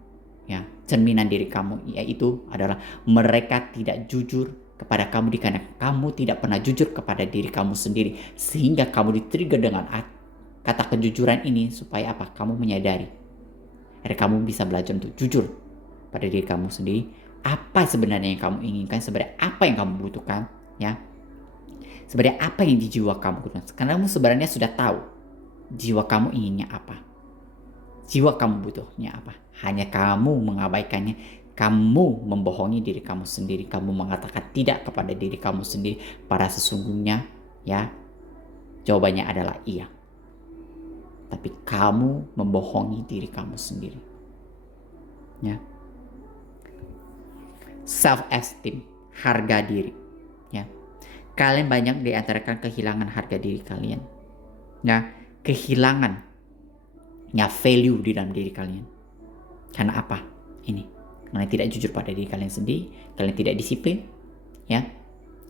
ya, cerminan diri kamu, yaitu adalah mereka tidak jujur kepada kamu dikarenakan kamu tidak pernah jujur kepada diri kamu sendiri, sehingga kamu di-trigger dengan kata kejujuran ini supaya apa? Kamu menyadari, akhirnya kamu bisa belajar untuk jujur pada diri kamu sendiri, Apa sebenarnya yang kamu inginkan, sebenarnya apa yang kamu butuhkan, ya. Sebenarnya apa yang di jiwa kamu butuhkan. Karena kamu sebenarnya sudah tahu jiwa kamu inginnya apa. Jiwa kamu butuhnya apa. Hanya kamu mengabaikannya. Kamu membohongi diri kamu sendiri. Kamu mengatakan tidak kepada diri kamu sendiri. Pada sesungguhnya, ya, jawabannya adalah iya. Tapi kamu membohongi diri kamu sendiri. Ya. Self-esteem, harga diri. Ya. Kalian banyak di antara kalian kehilangan harga diri kalian. Ya, kehilangan value di dalam diri kalian. Karena apa? Ini. Kalian tidak jujur pada diri kalian sendiri, kalian tidak disiplin, ya.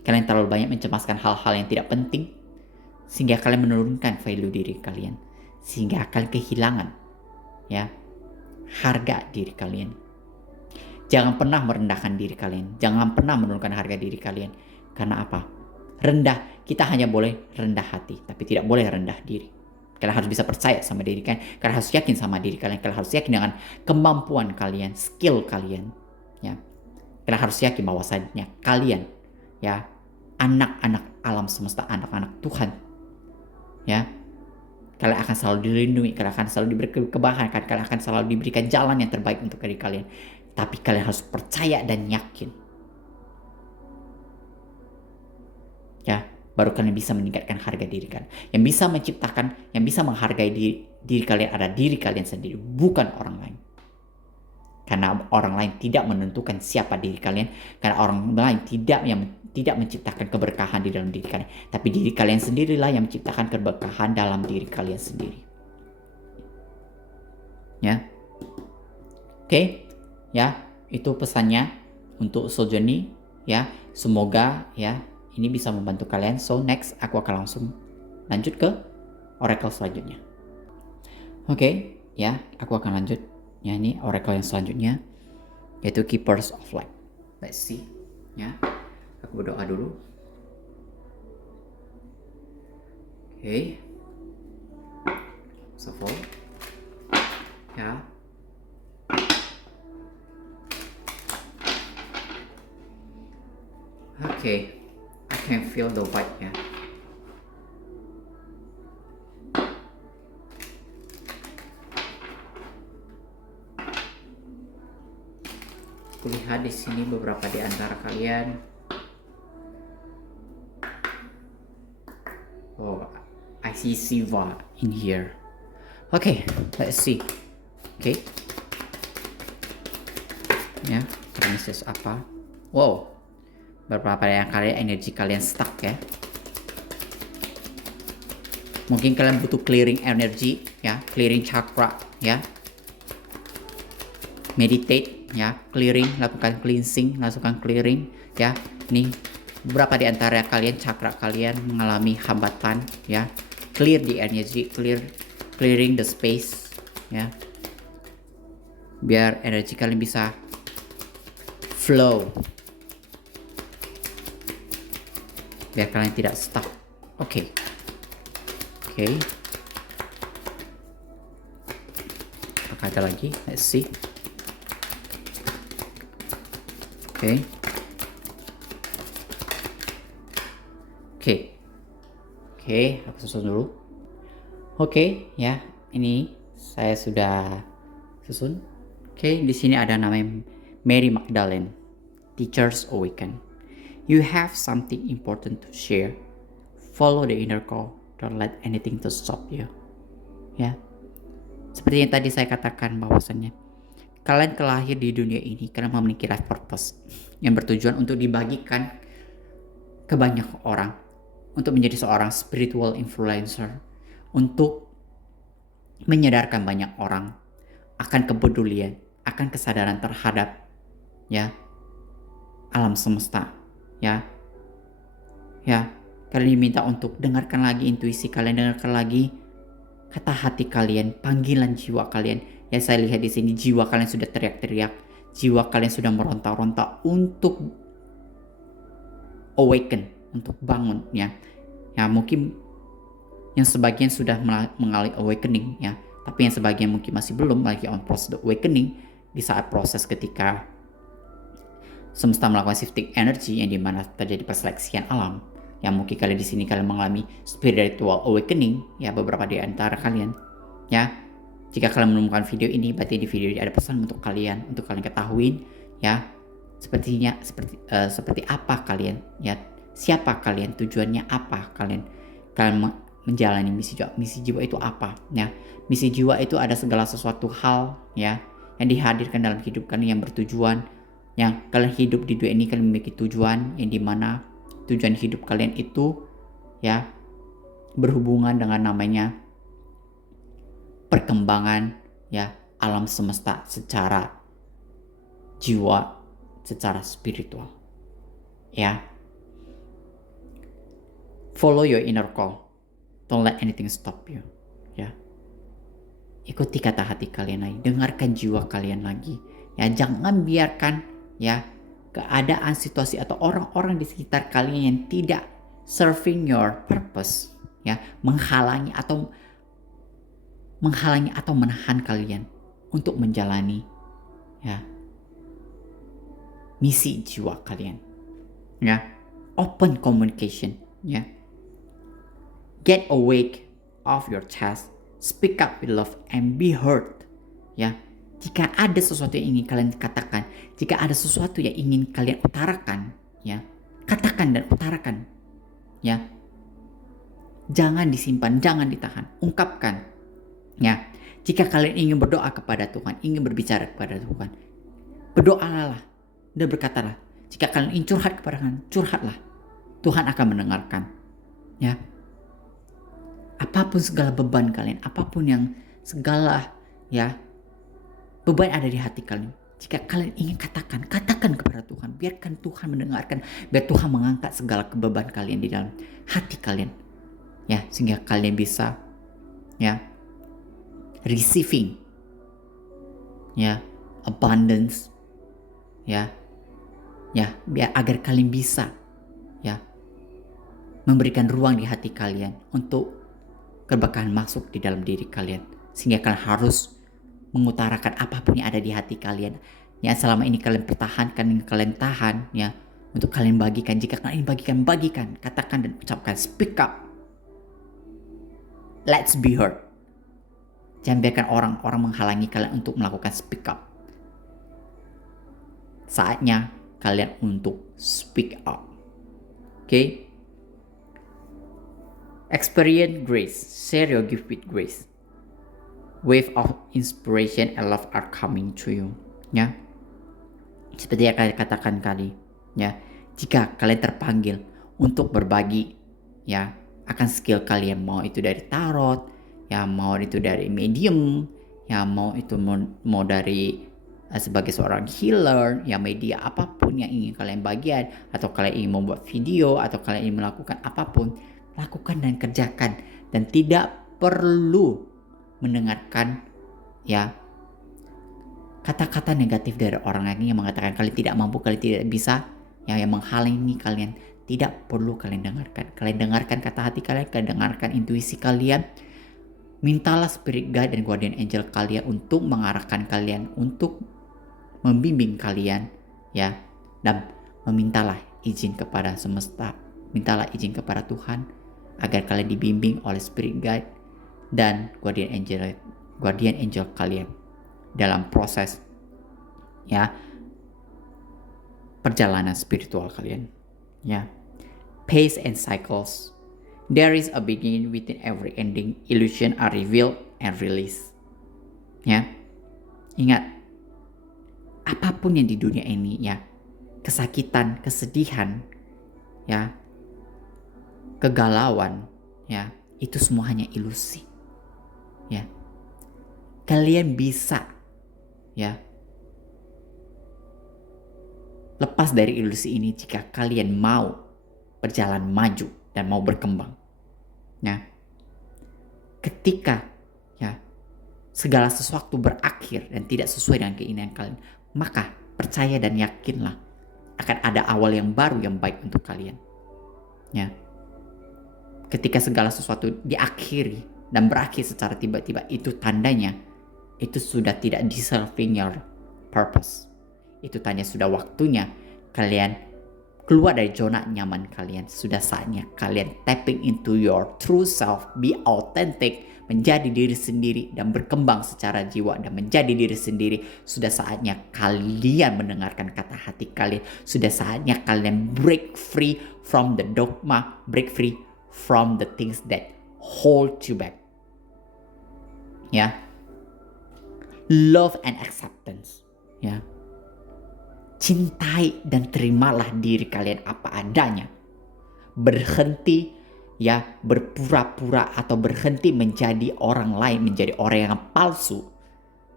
Kalian terlalu banyak mencemaskan hal-hal yang tidak penting sehingga kalian menurunkan value diri kalian, sehingga kalian kehilangan, ya, harga diri kalian. Jangan pernah merendahkan diri kalian, jangan pernah menurunkan harga diri kalian. Karena apa? Rendah, kita hanya boleh rendah hati, tapi tidak boleh rendah diri. Kalian harus bisa percaya sama diri kalian. Kalian harus yakin sama diri kalian. Kalian harus yakin dengan kemampuan kalian, skill kalian. Ya, kalian harus yakin bahwasannya kalian, ya, anak-anak alam semesta, anak-anak Tuhan. Ya, kalian akan selalu dilindungi. Kalian akan selalu diberi kebahagiaan. Kalian akan selalu diberikan jalan yang terbaik untuk diri kalian. Tapi kalian harus percaya dan yakin. Ya, baru kalian bisa meningkatkan harga diri kalian. Yang bisa menciptakan, yang bisa menghargai diri kalian adalah diri kalian sendiri, bukan orang lain. Karena orang lain tidak menentukan siapa diri kalian, karena orang lain tidak menciptakan keberkahan di dalam diri kalian, tapi diri kalian sendirilah yang menciptakan keberkahan dalam diri kalian sendiri. Ya. Oke. Ya, itu pesannya untuk Soul Journey, ya. Semoga, ya, ini bisa membantu kalian. So next aku akan langsung lanjut ke oracle selanjutnya. Oke, ya, aku akan lanjut. Ya, ini oracle yang selanjutnya yaitu Keepers of Light. Let's see. Ya, aku berdoa dulu. Oke. Shuffle. Ya. Oke. I can feel the vibe, ya. Kulihat di sini beberapa di antara kalian. Oh, I see Siva in here. Okay, let's see. Okay. Ya, message apa? Wow. Beberapa yang kalian energi kalian stuck, ya. Mungkin kalian butuh clearing energi, ya, clearing chakra, ya. Meditate, ya, clearing, lakukan cleansing, lakukan clearing, ya. Nih, beberapa di antara kalian chakra kalian mengalami hambatan, ya. Clear the energy, clearing the space, ya. Biar energi kalian bisa flow. Biar kalian tidak stuck. Oke. Apakah ada lagi? Let's see. Oke, aku susun dulu. Oke, ya, ini saya sudah susun. Oke, di sini ada namanya Mary Magdalene, Teachers Awaken. You have something important to share. Follow the inner call. Don't let anything to stop you. Ya, seperti yang tadi saya katakan bahwasannya kalian kelahir di dunia ini karena memiliki life purpose yang bertujuan untuk dibagikan ke banyak orang, untuk menjadi seorang spiritual influencer, untuk menyadarkan banyak orang akan kepedulian, akan kesadaran terhadap, ya, alam semesta, ya. Kalian diminta untuk dengarkan lagi intuisi kalian, dengarkan lagi kata hati kalian, panggilan jiwa kalian. Ya, saya lihat di sini jiwa kalian sudah teriak-teriak, jiwa kalian sudah meronta-ronta untuk awaken, untuk bangun, ya. Ya, mungkin yang sebagian sudah mengalami awakening, ya, tapi yang sebagian mungkin masih belum, lagi on process awakening, di saat proses ketika semesta melakukan shifting energy yang dimana terjadi perseleksian alam. Yang mungkin kalian di sini kalian mengalami spiritual awakening, ya beberapa di antara kalian. Ya, jika kalian menemukan video ini, berarti di video ini ada pesan untuk kalian ketahui, ya, seperti apa kalian, ya, siapa kalian, tujuannya apa kalian menjalani misi jiwa. Misi jiwa itu apa? Ya, misi jiwa itu ada segala sesuatu hal, ya, yang dihadirkan dalam hidup kalian yang bertujuan. Yang kalian hidup di dunia ini, kalian memiliki tujuan yang dimana tujuan hidup kalian itu, ya, berhubungan dengan namanya perkembangan, ya, alam semesta secara jiwa, secara spiritual, ya. Follow your inner call, don't let anything stop you, ya. Ikuti kata hati kalian lagi, dengarkan jiwa kalian lagi, ya. Jangan biarkan, ya, keadaan, situasi atau orang-orang di sekitar kalian yang tidak serving your purpose, ya, menghalangi atau menahan kalian untuk menjalani, ya, misi jiwa kalian, ya. Open communication, ya. Get awake of your chest, speak up with love and be heard, ya. Jika ada sesuatu yang ingin kalian katakan, jika ada sesuatu yang ingin kalian utarakan, ya, katakan dan utarakan, ya. Jangan disimpan, jangan ditahan, ungkapkan, ya. Jika kalian ingin berdoa kepada Tuhan, ingin berbicara kepada Tuhan, berdoalah dan berkatalah. Jika kalian ingin curhat kepada Tuhan, curhatlah. Tuhan akan mendengarkan, ya. Apapun segala beban kalian, apapun yang segala, ya, beban ada di hati kalian. Jika kalian ingin katakan kepada Tuhan. Biarkan Tuhan mendengarkan. Biar Tuhan mengangkat segala beban kalian di dalam hati kalian, ya, sehingga kalian bisa, ya, receiving, ya, abundance, ya, biar agar kalian bisa, ya, memberikan ruang di hati kalian untuk keberkahan masuk di dalam diri kalian, sehingga kalian harus mengutarakan apapun yang ada di hati kalian, ya, selama ini kalian pertahankan, yang kalian tahan, ya, untuk kalian bagikan. Jika kalian bagikan, katakan dan ucapkan, speak up, let's be heard. Jangan biarkan orang-orang menghalangi kalian untuk melakukan speak up. Saatnya kalian untuk speak up, okay? Experience grace, share your gift with grace. Wave of inspiration and love are coming to you, ya. Seperti yang kalian katakan tadi, ya. Jika kalian terpanggil untuk berbagi, ya, akan skill kalian, mau itu dari tarot, ya, mau itu dari medium, ya, mau itu mau dari sebagai seorang healer, ya, media apapun yang ingin kalian bagian, atau kalian ingin membuat video, atau kalian ingin melakukan apapun, lakukan dan kerjakan, dan tidak perlu mendengarkan, ya, kata-kata negatif dari orang lain yang mengatakan kalian tidak mampu, kalian tidak bisa, yang menghalangi kalian. Tidak perlu kalian dengarkan. Kalian dengarkan kata hati kalian, kalian dengarkan intuisi kalian. Mintalah spirit guide dan guardian angel kalian untuk mengarahkan kalian, untuk membimbing kalian, ya, dan memintalah izin kepada semesta, mintalah izin kepada Tuhan agar kalian dibimbing oleh spirit guide dan guardian angel kalian dalam proses, ya, perjalanan spiritual kalian, ya. Pace and cycles, there is a beginning within every ending. Illusion are revealed and released, ya. Ingat, apapun yang di dunia ini, ya, kesakitan, kesedihan, ya, kegalauan, ya, itu semua hanya ilusi, ya. Kalian bisa, ya, lepas dari ilusi ini jika kalian mau berjalan maju dan mau berkembang, ya. Ketika, ya, segala sesuatu berakhir dan tidak sesuai dengan keinginan kalian, maka percaya dan yakinlah akan ada awal yang baru yang baik untuk kalian, ya. Ketika segala sesuatu diakhiri dan berakhir secara tiba-tiba, itu tandanya itu sudah tidak deserving your purpose. Itu tandanya sudah waktunya kalian keluar dari zona nyaman kalian. Sudah saatnya kalian tapping into your true self, be authentic, menjadi diri sendiri dan berkembang secara jiwa dan menjadi diri sendiri. Sudah saatnya kalian mendengarkan kata hati kalian. Sudah saatnya kalian break free from the dogma, break free from the things that hold you back. Ya. Love and acceptance. Ya. Cintai dan terimalah diri kalian apa adanya. Berhenti ya berpura-pura atau berhenti menjadi orang lain, menjadi orang yang palsu.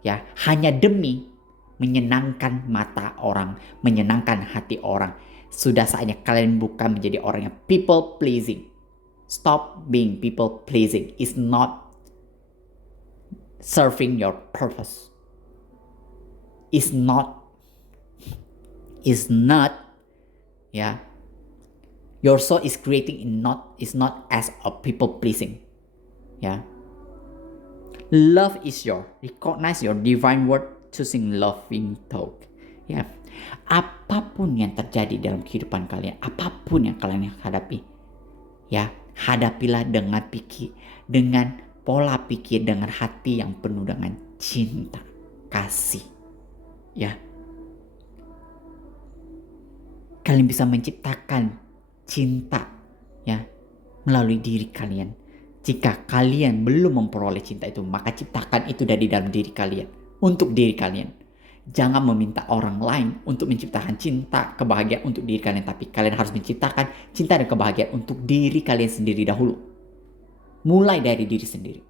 Ya, hanya demi menyenangkan mata orang, menyenangkan hati orang. Sudah saatnya kalian bukan menjadi orang yang people pleasing. Stop being people pleasing. It's not serving your purpose. It's not ya. Your soul is creating is not as a people pleasing. Ya. Love is your recognize your divine word, choosing loving talk. Ya. Apapun yang terjadi dalam kehidupan kalian, apapun yang kalian hadapi, ya, hadapilah dengan pola pikir, dengan hati yang penuh dengan cinta, kasih. Ya. Kalian bisa menciptakan cinta ya melalui diri kalian. Jika kalian belum memperoleh cinta itu, maka ciptakan itu dari dalam diri kalian, untuk diri kalian. Jangan meminta orang lain untuk menciptakan cinta, kebahagiaan untuk diri kalian, tapi kalian harus menciptakan cinta dan kebahagiaan untuk diri kalian sendiri dahulu. Mulai dari diri sendiri.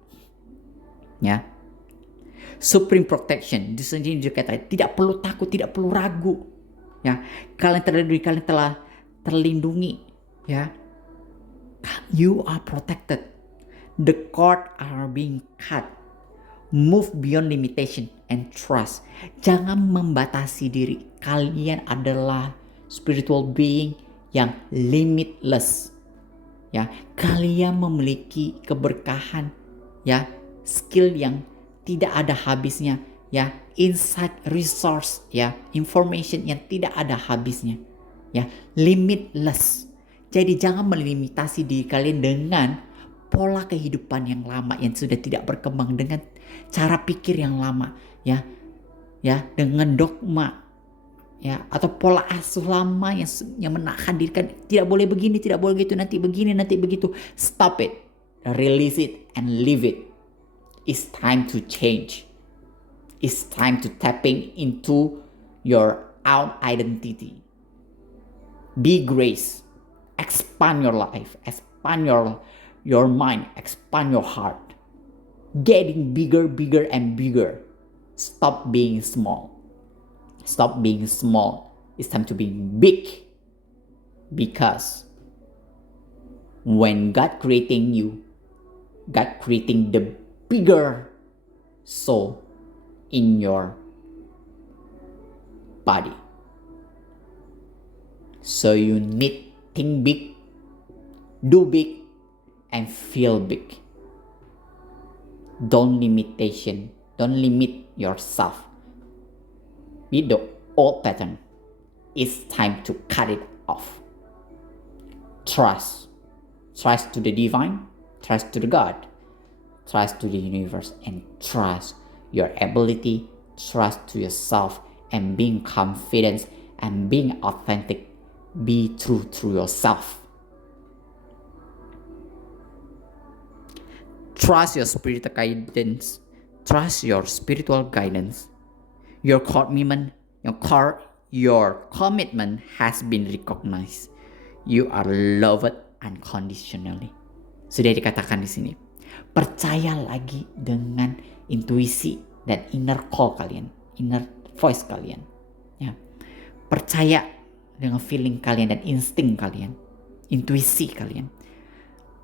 Ya. Supreme protection, di sini dikatakan tidak perlu takut, tidak perlu ragu. Ya, kalian telah terlindungi. Ya, you are protected. The cord are being cut. Move beyond limitation and trust. Jangan membatasi diri. Kalian adalah spiritual being yang limitless. Ya, kalian memiliki keberkahan. Ya, skill yang tidak ada habisnya. Ya, insight, resource, ya, information yang tidak ada habisnya, ya, limitless. Jadi jangan melimitasi diri kalian dengan pola kehidupan yang lama yang sudah tidak berkembang, dengan cara pikir yang lama, ya, dengan dogma, ya, atau pola asuh lama yang menahan diri kan, tidak boleh begini, tidak boleh gitu, nanti begini, nanti begitu. Stop it, release it, and leave it. It's time to change. It's time to tapping into your own identity. Be grace. Expand your life. Expand your mind. Expand your heart. Getting bigger, bigger, and bigger. Stop being small. Stop being small. It's time to be big. Because when God creating you, God creating the bigger soul in your body. So you need think big, do big, and feel big. Don't limit yourself with the old pattern. It's time to cut it off. Trust to the divine, trust to the God, trust to the universe, and trust your ability, trust to yourself, and being confident and being authentic. Be true to yourself. Trust your spiritual guidance. Trust your spiritual guidance. Your commitment has been recognized. You are loved unconditionally. Sudah dikatakan di sini. Percaya lagi dengan intuisi dan inner call kalian, inner voice kalian. Ya. Percaya dengan feeling kalian dan insting kalian, intuisi kalian.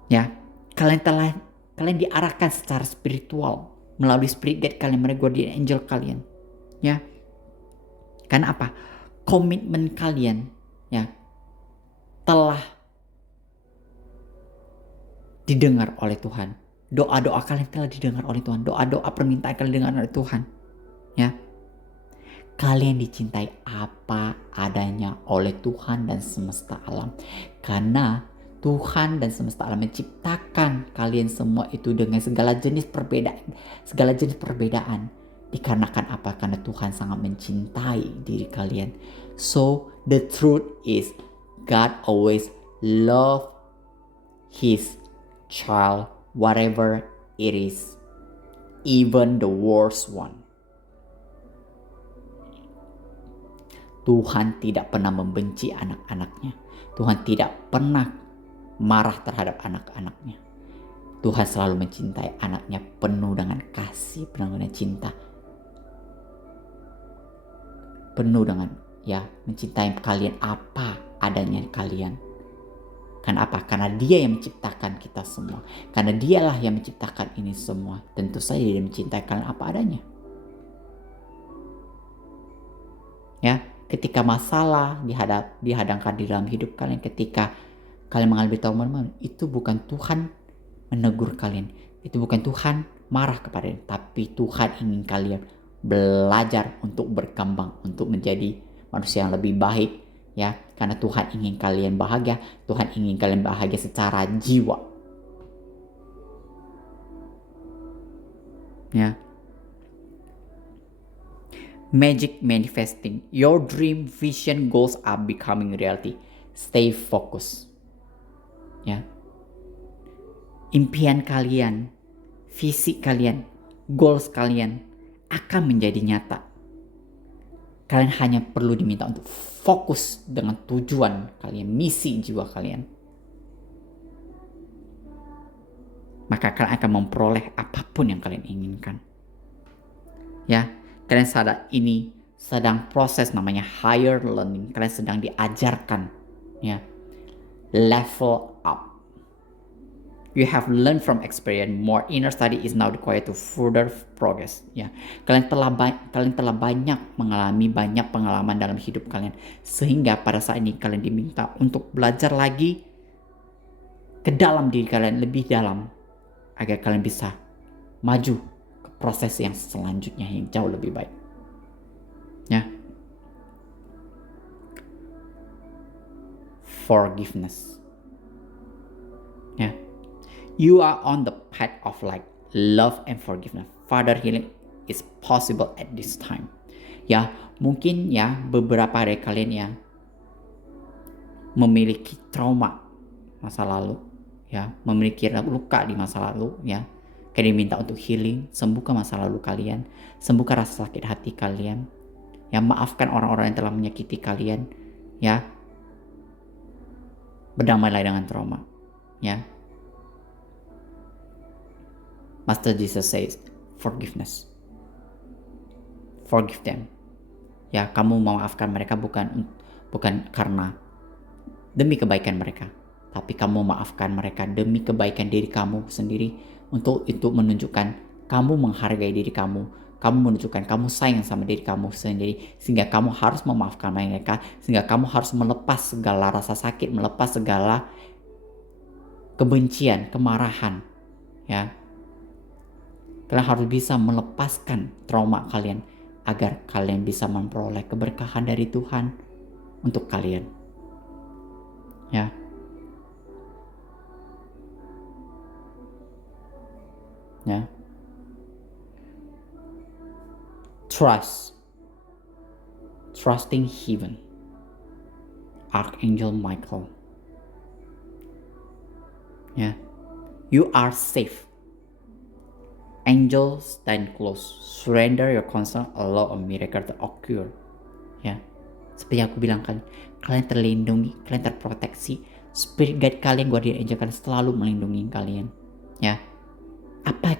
Ya, kalian diarahkan secara spiritual melalui spirit guide kalian, melalui guardian angel kalian. Ya. Karena apa? Komitmen kalian ya telah didengar oleh Tuhan. Doa-doa kalian telah didengar oleh Tuhan. Doa-doa permintaan kalian didengar oleh Tuhan. Ya. Kalian dicintai apa adanya oleh Tuhan dan semesta alam. Karena Tuhan dan semesta alam menciptakan kalian semua itu dengan segala jenis perbedaan. Dikarenakan apa? Karena Tuhan sangat mencintai diri kalian. So the truth is God always love His child, whatever it is, even the worst one. Tuhan tidak pernah membenci anak-anaknya. Tuhan tidak pernah marah terhadap anak-anaknya. Tuhan selalu mencintai anaknya penuh dengan kasih, penuh dengan cinta. Penuh dengan mencintai kalian apa adanya kalian. Karena apa? Karena Dia yang menciptakan kita semua. Karena Dialah yang menciptakan ini semua. Tentu saja Dia mencintai kalian apa adanya. Ya, ketika masalah dihadangkan di dalam hidup kalian, ketika kalian mengalami trauma, itu bukan Tuhan menegur kalian, itu bukan Tuhan marah kepada kalian, tapi Tuhan ingin kalian belajar untuk berkembang, untuk menjadi manusia yang lebih baik, ya. Karena Tuhan ingin kalian bahagia, Tuhan ingin kalian bahagia secara jiwa, ya. Magic manifesting. Your dream, vision, goals are becoming reality. Stay focused. Ya. Impian kalian, visi kalian, goals kalian akan menjadi nyata. Kalian hanya perlu diminta untuk fokus dengan tujuan kalian, misi jiwa kalian. Maka kalian akan memperoleh apapun yang kalian inginkan. Ya. Kalian sadar ini sedang proses namanya higher learning. Kalian sedang diajarkan, ya, level up. You have learned from experience. More inner study is now required to further progress. Ya, kalian telah banyak mengalami banyak pengalaman dalam hidup kalian, sehingga pada saat ini kalian diminta untuk belajar lagi ke dalam diri kalian, lebih dalam, agar kalian bisa maju proses yang selanjutnya yang jauh lebih baik. Ya. Forgiveness. Ya. You are on the path of light, love and forgiveness. Father healing is possible at this time. Ya, mungkin ya beberapa dari kalian ya memiliki trauma masa lalu, ya, memiliki luka di masa lalu, ya. Kalian diminta untuk healing, sembuhkan masa lalu kalian, sembuhkan rasa sakit hati kalian, ya, maafkan orang-orang yang telah menyakiti kalian, ya, berdamailah dengan trauma, ya. Master Jesus says, forgiveness, forgive them, ya. Kamu memaafkan mereka bukan karena demi kebaikan mereka, tapi kamu memaafkan mereka demi kebaikan diri kamu sendiri. Untuk itu menunjukkan kamu menghargai diri kamu menunjukkan kamu sayang sama diri kamu sendiri, sehingga kamu harus memaafkan mereka, sehingga kamu harus melepas segala rasa sakit, melepas segala kebencian, kemarahan, ya. Kalian harus bisa melepaskan trauma kalian agar kalian bisa memperoleh keberkahan dari Tuhan untuk kalian, ya. Ya. Trusting heaven. Archangel Michael. Ya. You are safe. Angels stand close. Surrender your concern, allow a miracle to occur. Ya. Seperti aku bilang kan, kalian terlindungi, kalian terproteksi. Spirit guide kalian, guardian angel kalian selalu melindungi kalian. Ya. Apa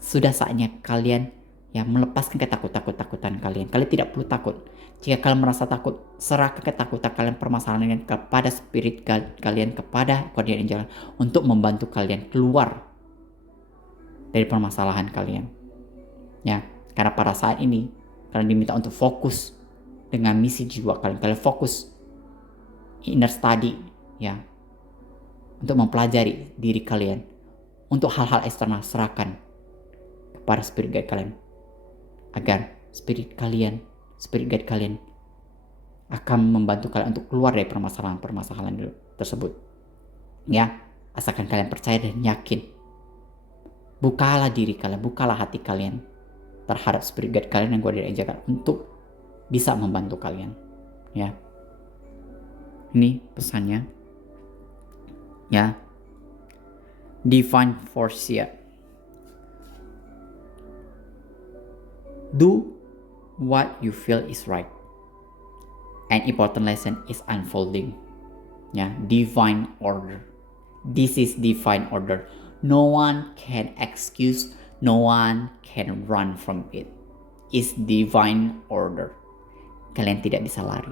sudah saatnya kalian ya melepaskan ketakutan kalian. Kalian tidak perlu takut. Jika kalian merasa takut, serahkan ketakutan kalian, permasalahan kalian kepada spirit kalian, kepada guardian angel untuk membantu kalian keluar dari permasalahan kalian. Ya, karena pada saat ini kalian diminta untuk fokus dengan misi jiwa kalian. Kalian fokus inner study, ya, untuk mempelajari diri kalian. Untuk hal-hal eksternal serahkan kepada spirit guide kalian, agar spirit kalian spirit guide kalian akan membantu kalian untuk keluar dari permasalahan-permasalahan tersebut. Ya, asalkan kalian percaya dan yakin. Bukalah diri kalian, bukalah hati kalian terhadap spirit guide kalian yang gue ajarkan untuk bisa membantu kalian. Ya, ini pesannya. Ya, divine force. Do what you feel is right. An important lesson is unfolding. Ya, divine order. This is divine order. No one can excuse, no one can run from it. It's divine order. Kalian tidak bisa lari.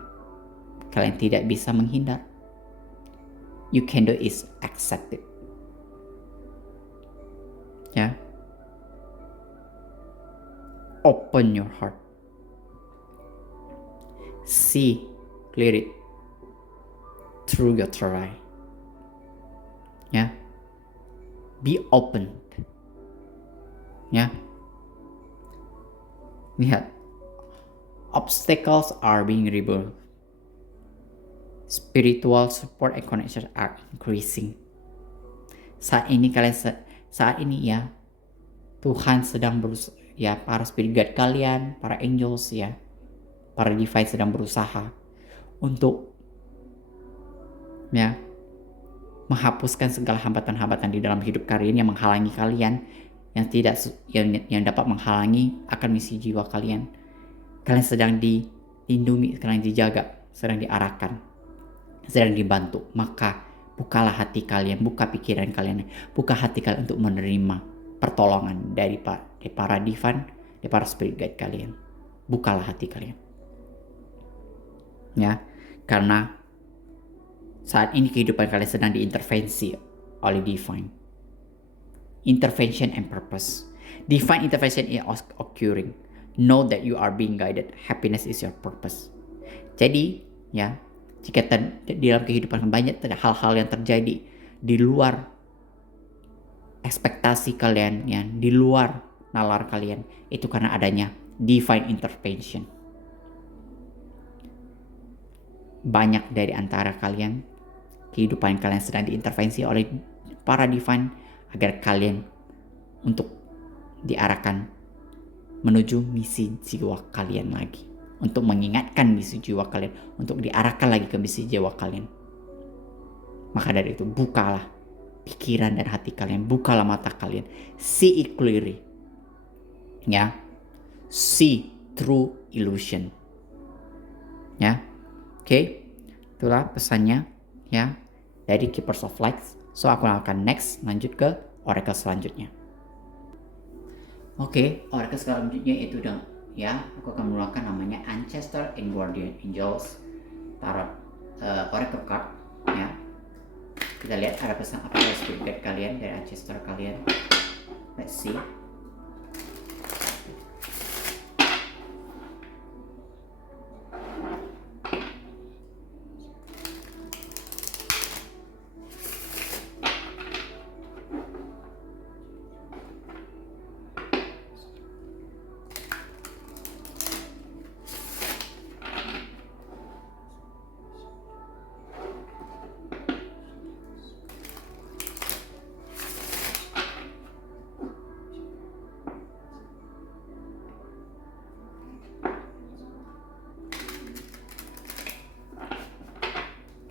Kalian tidak bisa menghindar. You can do is accept it. Ya. Open your heart. See clear it through your third eye. Ya. Be open. Ya. Lihat. Obstacles are being removed. Spiritual support and connection are increasing. Saat ini ya, Tuhan sedang berusaha, ya, para spirit guide kalian, para angels ya, para divine sedang berusaha untuk ya menghapuskan segala hambatan-hambatan di dalam hidup kalian yang menghalangi kalian, yang dapat menghalangi akan misi jiwa kalian. Kalian sedang dilindungi, sedang dijaga, sedang diarahkan, sedang dibantu. Maka bukalah hati kalian, buka pikiran kalian, buka hati kalian untuk menerima pertolongan dari para divine, dari para spirit guide kalian. Bukalah hati kalian. Ya, karena saat ini kehidupan kalian sedang diintervensi oleh divine. Intervention and purpose. Divine intervention is occurring. Know that you are being guided. Happiness is your purpose. Jadi, ya, jika di dalam kehidupan banyak hal-hal yang terjadi di luar ekspektasi kalian, ya, di luar nalar kalian, itu karena adanya divine intervention. Banyak dari antara kalian, kehidupan kalian sedang diintervensi oleh para divine agar kalian untuk diarahkan menuju misi jiwa kalian lagi, untuk mengingatkan misi jiwa kalian, untuk diarahkan lagi ke misi jiwa kalian. Maka dari itu, bukalah pikiran dan hati kalian, bukalah mata kalian, see it clearly, ya, see through illusion, ya. Oke, itulah pesannya, ya, dari Keepers of Light. So aku akan lanjut ke oracle selanjutnya. Oke, oracle selanjutnya itu ya, aku akan menggunakan namanya Ancestor and Guardian Angels, tarot oracle card, ya. Kita lihat ada pesan apa dari spirit guide kalian, dari ancestor kalian. Let's see.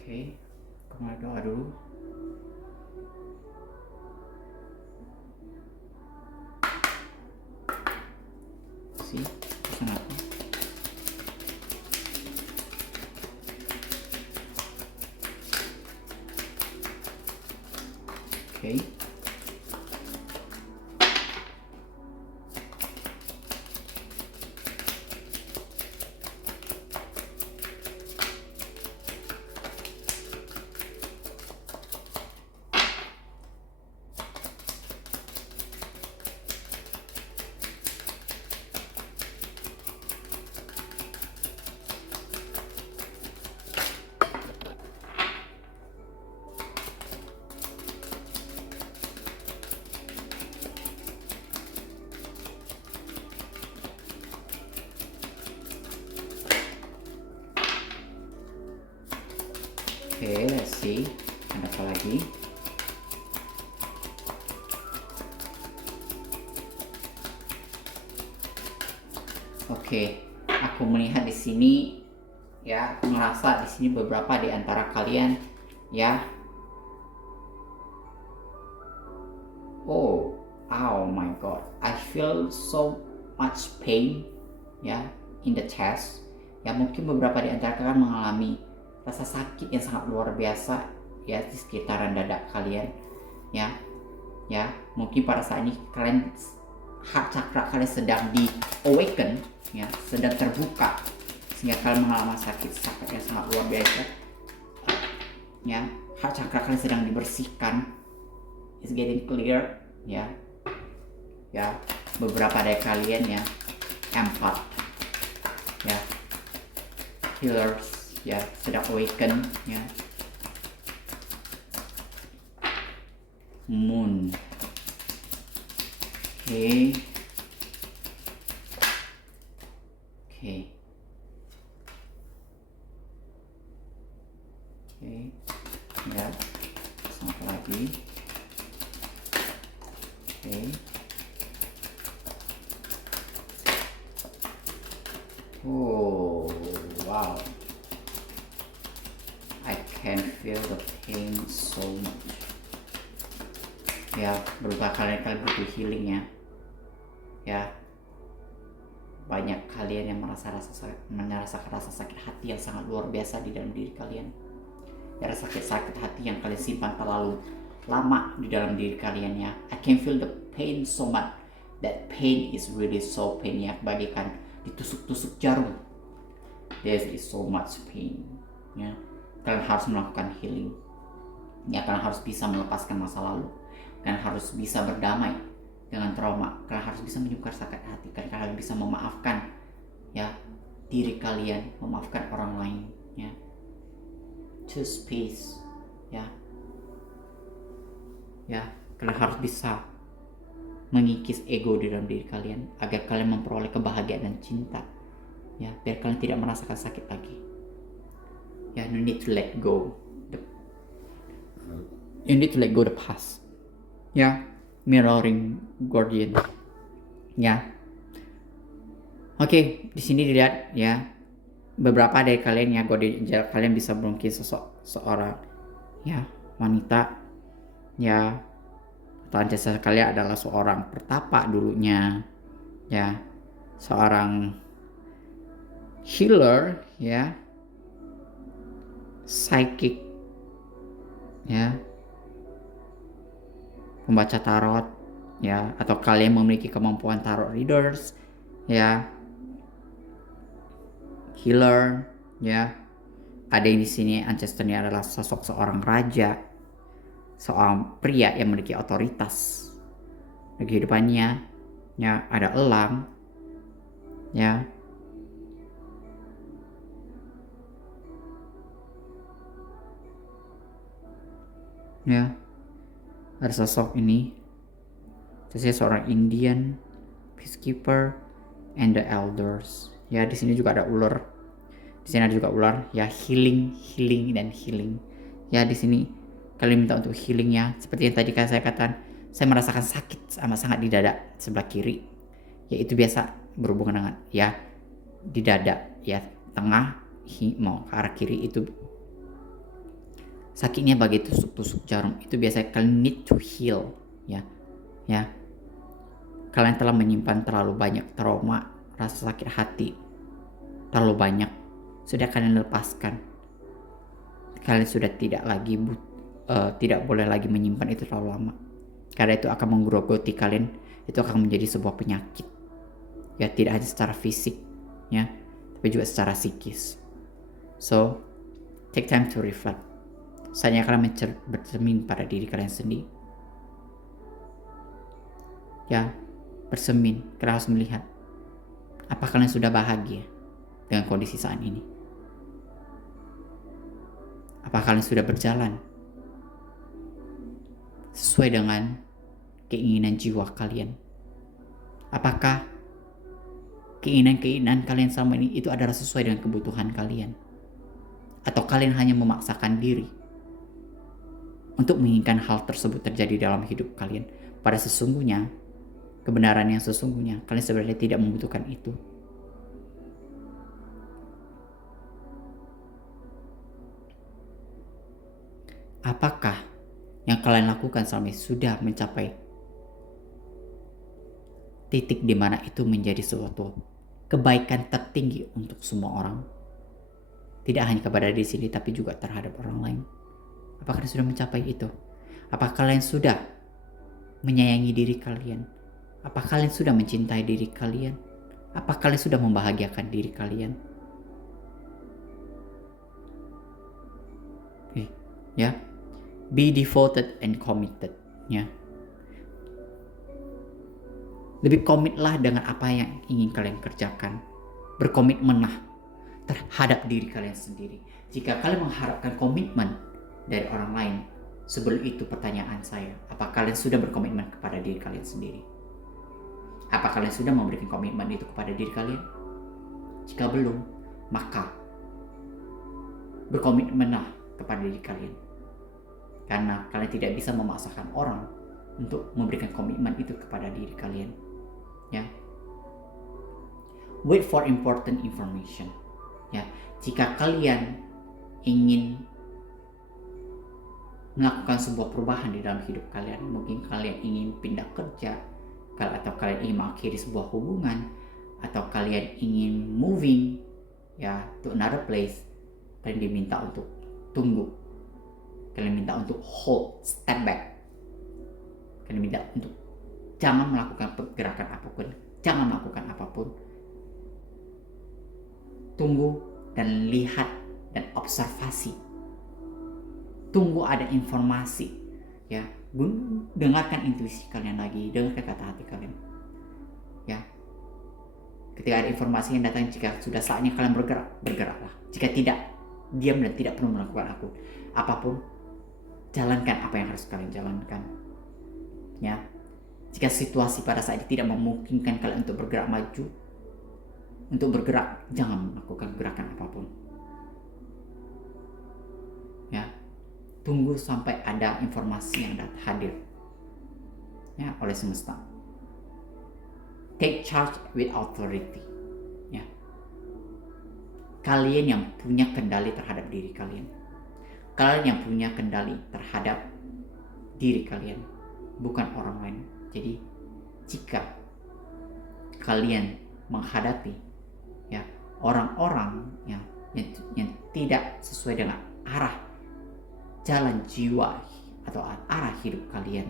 Oke, aku doa dulu. See, pesan apa? Oke. Oke, let's see. Ada apa lagi? Oke, aku melihat di sini ya, aku merasa di sini beberapa di antara kalian ya. Oh my god, I feel so much pain ya in the chest. Ya, mungkin beberapa di antara kalian mengalami rasa sakit yang sangat luar biasa ya di sekitaran dada kalian ya. Ya, mungkin pada saat ini kalian heart chakra kalian sedang di awaken ya, sedang terbuka sehingga kalian mengalami sakit yang sangat luar biasa ya. Heart chakra kalian sedang dibersihkan, is getting clear ya. Beberapa dari kalian ya empath ya, healers ya, sedang awaken ya. Moon. Oke. Ya, sampai lagi. Oh wow, I can feel the pain so much ya. Beberapa kalian butuh healing ya. Banyak kalian yang merasakan rasa sakit hati yang sangat luar biasa di dalam diri kalian ya. Rasa sakit hati yang kalian simpan terlalu lama di dalam diri kalian ya. I can feel the pain so much. That pain is really so pain ya, bagaikan ditusuk-tusuk jarum. There is so much pain ya. Kalian harus melakukan healing ya. Kalian harus bisa melepaskan masa lalu. Kalian harus bisa berdamai dengan trauma. Kalian harus bisa menyukar sakit hati. Kalian bisa memaafkan ya diri kalian, memaafkan orang lain ya. Choose peace ya. Kalian harus bisa mengikis ego di dalam diri kalian agar kalian memperoleh kebahagiaan dan cinta ya, biar kalian tidak merasakan sakit lagi ya. You need to let go the past ya. Mirroring guardian ya. Oke, di sini dilihat ya, beberapa dari kalian ya, guardian angel kalian bisa mungkin seorang ya wanita ya, atau ancestor kalian adalah seorang pertapa dulunya ya, seorang healer ya, psychic ya, pembaca tarot ya, atau kalian memiliki kemampuan tarot readers ya, healer ya. Ada yang di sini ancestornya adalah sosok seorang raja, seorang pria yang memiliki otoritas di kehidupannya ya. Ada elang ya. Ada sosok ini, saya seorang Indian peacekeeper and the elders ya. Di sini juga ada ular. Di sini ada juga ular ya. Healing ya. Di sini kalian minta untuk healing ya. Seperti yang tadi saya katakan, saya merasakan sakit amat sangat di dada sebelah kiri ya. Itu biasa berhubungan dengan ya di dada ya, tengah mau ke arah kiri itu sakitnya bagi tusuk-tusuk jarum. Itu biasanya kalian need to heal ya. Kalian telah menyimpan terlalu banyak trauma, rasa sakit hati terlalu banyak, sudah kalian lepaskan. Kalian sudah tidak boleh lagi menyimpan itu terlalu lama, karena itu akan menggerogoti kalian. Itu akan menjadi sebuah penyakit ya, tidak hanya secara fisik ya, tapi juga secara psikis. So take time to reflect. Saatnya kalian bercermin pada diri kalian sendiri ya. Bercermin, kalian harus melihat apakah kalian sudah bahagia dengan kondisi saat ini. Apakah kalian sudah berjalan sesuai dengan keinginan jiwa kalian? Apakah keinginan kalian selama ini itu adalah sesuai dengan kebutuhan kalian? Atau kalian hanya memaksakan diri untuk menginginkan hal tersebut terjadi dalam hidup kalian? Pada sesungguhnya, kebenaran yang sesungguhnya, kalian sebenarnya tidak membutuhkan itu. Apakah yang kalian lakukan selama ini sudah mencapai titik di mana itu menjadi suatu kebaikan tertinggi untuk semua orang? Tidak hanya kepada diri sendiri, tapi juga terhadap orang lain. Apakah kalian sudah mencapai itu? Apakah kalian sudah menyayangi diri kalian? Apakah kalian sudah mencintai diri kalian? Apakah kalian sudah membahagiakan diri kalian? Ya, be devoted and committed. Ya, lebih komitlah dengan apa yang ingin kalian kerjakan. Berkomitmenlah terhadap diri kalian sendiri. Jika kalian mengharapkan komitmen dari orang lain, sebelum itu pertanyaan saya, apakah kalian sudah berkomitmen kepada diri kalian sendiri? Apakah kalian sudah memberikan komitmen itu kepada diri kalian? Jika belum, maka berkomitmenlah kepada diri kalian. Karena kalian tidak bisa memaksakan orang untuk memberikan komitmen itu kepada diri kalian. Ya. Wait for important information. Ya, jika kalian ingin melakukan sebuah perubahan di dalam hidup kalian, mungkin kalian ingin pindah kerja, atau kalian ingin mengakhiri sebuah hubungan, atau kalian ingin moving ya to another place, kalian diminta untuk tunggu, kalian minta untuk hold, step back, kalian minta untuk jangan melakukan pergerakan apapun, jangan melakukan apapun, tunggu dan lihat dan observasi, tunggu ada informasi, ya, dengarkan intuisi kalian lagi, dengarkan kata hati kalian, ya. Ketika ada informasi yang datang, jika sudah saatnya kalian bergerak, bergeraklah. Jika tidak, diam dan tidak perlu melakukan apapun, jalankan apa yang harus kalian jalankan, ya. Jika situasi pada saat itu tidak memungkinkan kalian untuk bergerak maju, untuk bergerak, jangan melakukan gerakan apapun, ya. Tunggu sampai ada informasi yang hadir, ya, oleh semesta. Take charge with authority, ya. Kalian yang punya kendali terhadap diri kalian. Kalian yang punya kendali terhadap diri kalian, bukan orang lain. Jadi jika kalian menghadapi, ya, orang-orang yang tidak sesuai dengan arah jalan jiwa atau arah hidup kalian,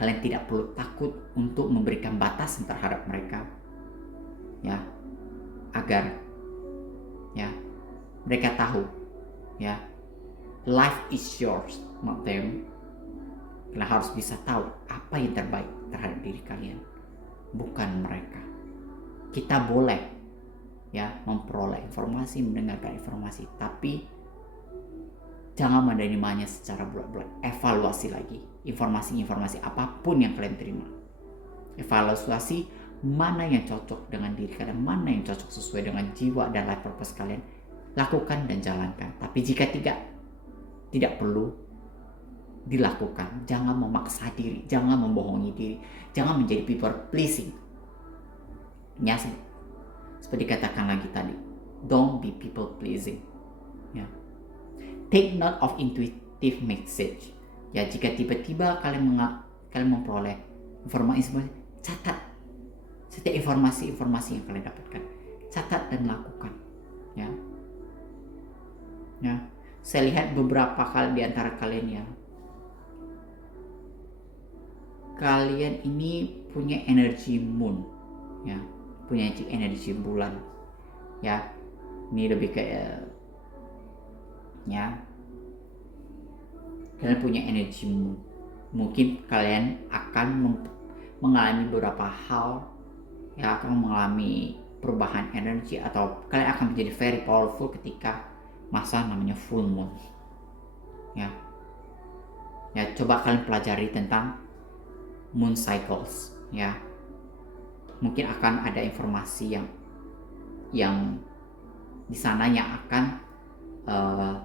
kalian tidak perlu takut untuk memberikan batasan terhadap mereka, ya, agar, ya, mereka tahu, ya, life is yours, not them. Kalian harus bisa tahu apa yang terbaik terhadap diri kalian, bukan mereka. Kita boleh, ya, memperoleh informasi, mendengarkan informasi, tapi jangan menerimanya secara bulat-bulat. Evaluasi lagi informasi-informasi apapun yang kalian terima. Evaluasi mana yang cocok dengan diri kalian, mana yang cocok sesuai dengan jiwa dan life purpose kalian. Lakukan dan jalankan. Tapi jika tidak perlu dilakukan. Jangan memaksa diri, jangan membohongi diri, jangan menjadi people pleasing. Ya, seperti katakan lagi tadi, don't be people pleasing. Ya. Take note of intuitive message. Ya, jika tiba-tiba kalian memperoleh informasi, catat setiap informasi yang kalian dapatkan. Catat dan lakukan. Ya. Ya. Saya lihat beberapa kali di antara kalian, ya, kalian ini punya energi moon, ya, punya energi bulan, ya. Ini lebih kayak, ya, kalian punya energi moon. Mungkin kalian akan mengalami beberapa hal yang akan mengalami perubahan energi, atau kalian akan menjadi very powerful ketika masa namanya full moon, ya. Ya, coba kalian pelajari tentang moon cycles, ya. Mungkin akan ada informasi yang di sana yang akan uh,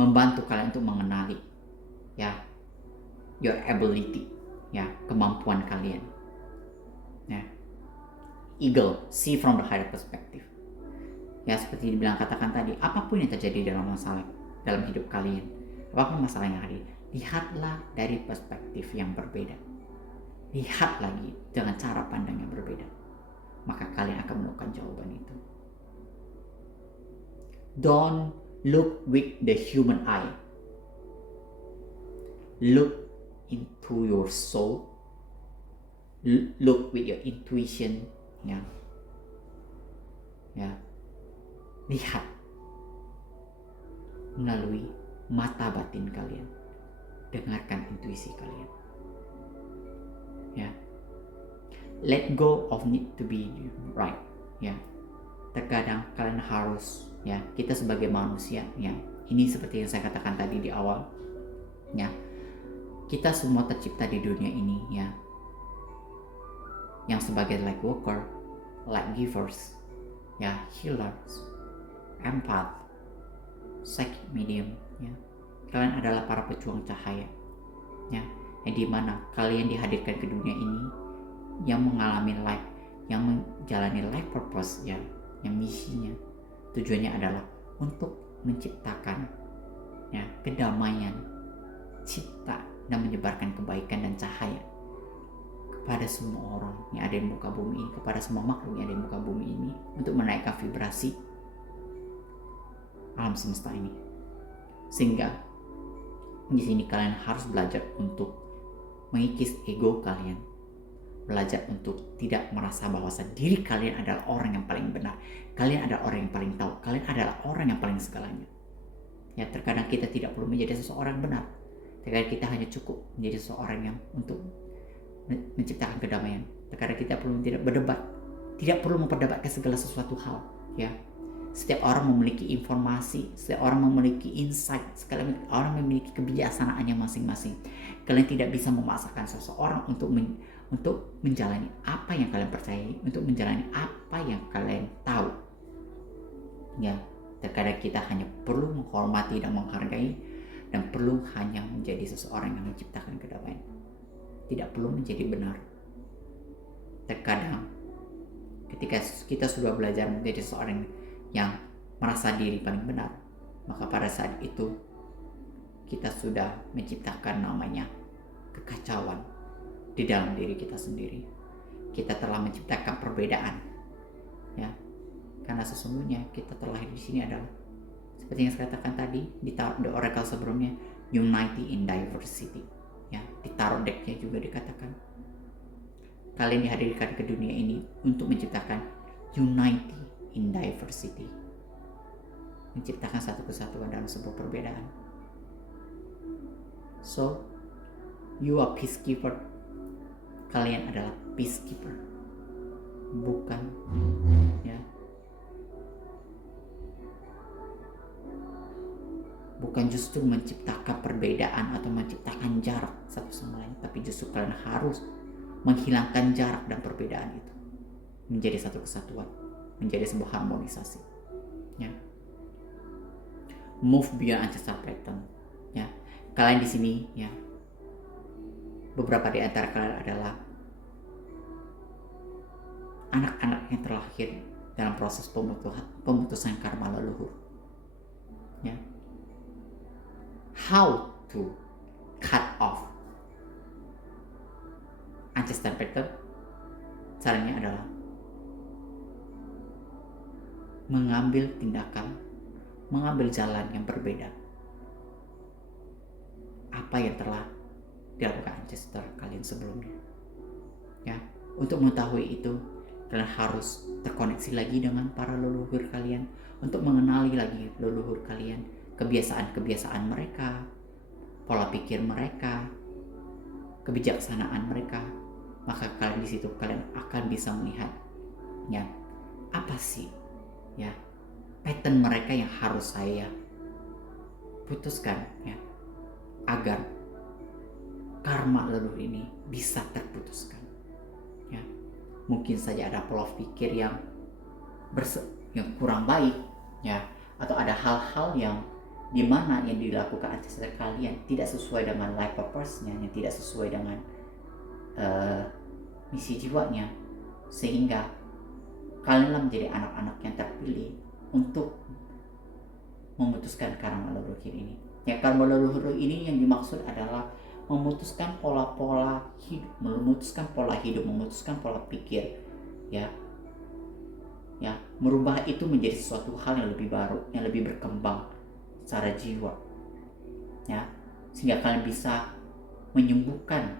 membantu kalian untuk mengenali ya your ability, ya kemampuan kalian. Ya, eagle, see from the higher perspective. Ya seperti dibilang katakan tadi, apapun yang terjadi dalam hidup kalian, apapun masalah yang ada, lihatlah dari perspektif yang berbeda. Lihat lagi dengan cara pandang yang berbeda, maka kalian akan menemukan jawaban itu. Don't look with the human eye. Look into your soul. Look with your intuition. Ya. Lihat melalui mata batin kalian. Dengarkan intuisi kalian. Ya. Let go of need to be right. Ya. Terkadang kalian harus, ya, kita sebagai manusia, ya, ini seperti yang saya katakan tadi di awal, ya, kita semua tercipta di dunia ini, ya, yang sebagai light worker, light givers, ya, healers, empath, psychic medium, ya, kalian adalah para pejuang cahaya, ya, yang dimana kalian dihadirkan ke dunia ini, yang mengalami life, yang menjalani life purpose, ya, yang misinya, tujuannya adalah untuk menciptakan, ya, kedamaian, cipta, dan menyebarkan kebaikan dan cahaya kepada semua orang yang ada di muka bumi ini, kepada semua makhluk yang ada di muka bumi ini, untuk menaikkan vibrasi alam semesta ini. Sehingga di sini kalian harus belajar untuk mengikis ego kalian, belajar untuk tidak merasa bahwa diri kalian adalah orang yang paling benar, kalian adalah orang yang paling tahu, kalian adalah orang yang paling segalanya. Ya, terkadang kita tidak perlu menjadi seseorang benar, terkadang kita hanya cukup menjadi seseorang yang untuk menciptakan kedamaian. Terkadang kita tidak berdebat, tidak perlu memperdebatkan segala sesuatu hal. Ya, setiap orang memiliki informasi, setiap orang memiliki insight, setiap orang memiliki kebijaksanaannya masing-masing. Kalian tidak bisa memaksakan seseorang untuk menjalani apa yang kalian percayai, untuk menjalani apa yang kalian tahu. Ya, terkadang kita hanya perlu menghormati dan menghargai, dan perlu hanya menjadi seseorang yang menciptakan kedamaian. Tidak perlu menjadi benar. Terkadang ketika kita sudah belajar menjadi seseorang yang merasa diri paling benar, maka pada saat itu kita sudah menciptakan namanya kekacauan di dalam diri kita sendiri. Kita telah menciptakan perbedaan, ya, karena sesungguhnya kita terlahir di sini adalah seperti yang saya katakan tadi di oracle sebelumnya, unity in diversity. Ya, di tarot decknya juga dikatakan kalian dihadirkan ke dunia ini untuk menciptakan unity in diversity, menciptakan satu kesatuan dalam sebuah perbedaan. So you are peacekeeper. Kalian adalah peacekeeper, bukan, ya, bukan justru menciptakan perbedaan atau menciptakan jarak satu sama lain, tapi justru kalian harus menghilangkan jarak dan perbedaan itu menjadi satu kesatuan, menjadi sebuah harmonisasi. Ya, move beyond ancestral pattern. Ya, kalian di sini, ya, beberapa di antara kalian adalah anak-anak yang terlahir dalam proses pemutusan karma leluhur. Ya, how to cut off ancestral pattern? Caranya adalah mengambil tindakan, mengambil jalan yang berbeda apa yang telah dilakukan ancestor kalian sebelumnya. Ya, untuk mengetahui itu kalian harus terkoneksi lagi dengan para leluhur kalian, untuk mengenali lagi leluhur kalian, kebiasaan-kebiasaan mereka, pola pikir mereka, kebijaksanaan mereka. Maka kalian di situ kalian akan bisa melihat, ya, apa sih, ya, pattern mereka yang harus saya putuskan, ya, agar karma leluhur ini bisa terputuskan. Ya, mungkin saja ada pola pikir yang kurang baik, ya, atau ada hal-hal yang di mana yang dilakukan ancestor kalian tidak sesuai dengan life purpose-nya, yang tidak sesuai dengan misi jiwanya, sehingga kalianlah menjadi anak-anak yang terpilih untuk memutuskan karma leluhur ini. Ya, karma leluhur ini yang dimaksud adalah memutuskan pola-pola hidup, memutuskan pola hidup, memutuskan pola pikir, ya, merubah itu menjadi sesuatu hal yang lebih baru, yang lebih berkembang secara jiwa, ya, sehingga kalian bisa menyembuhkan,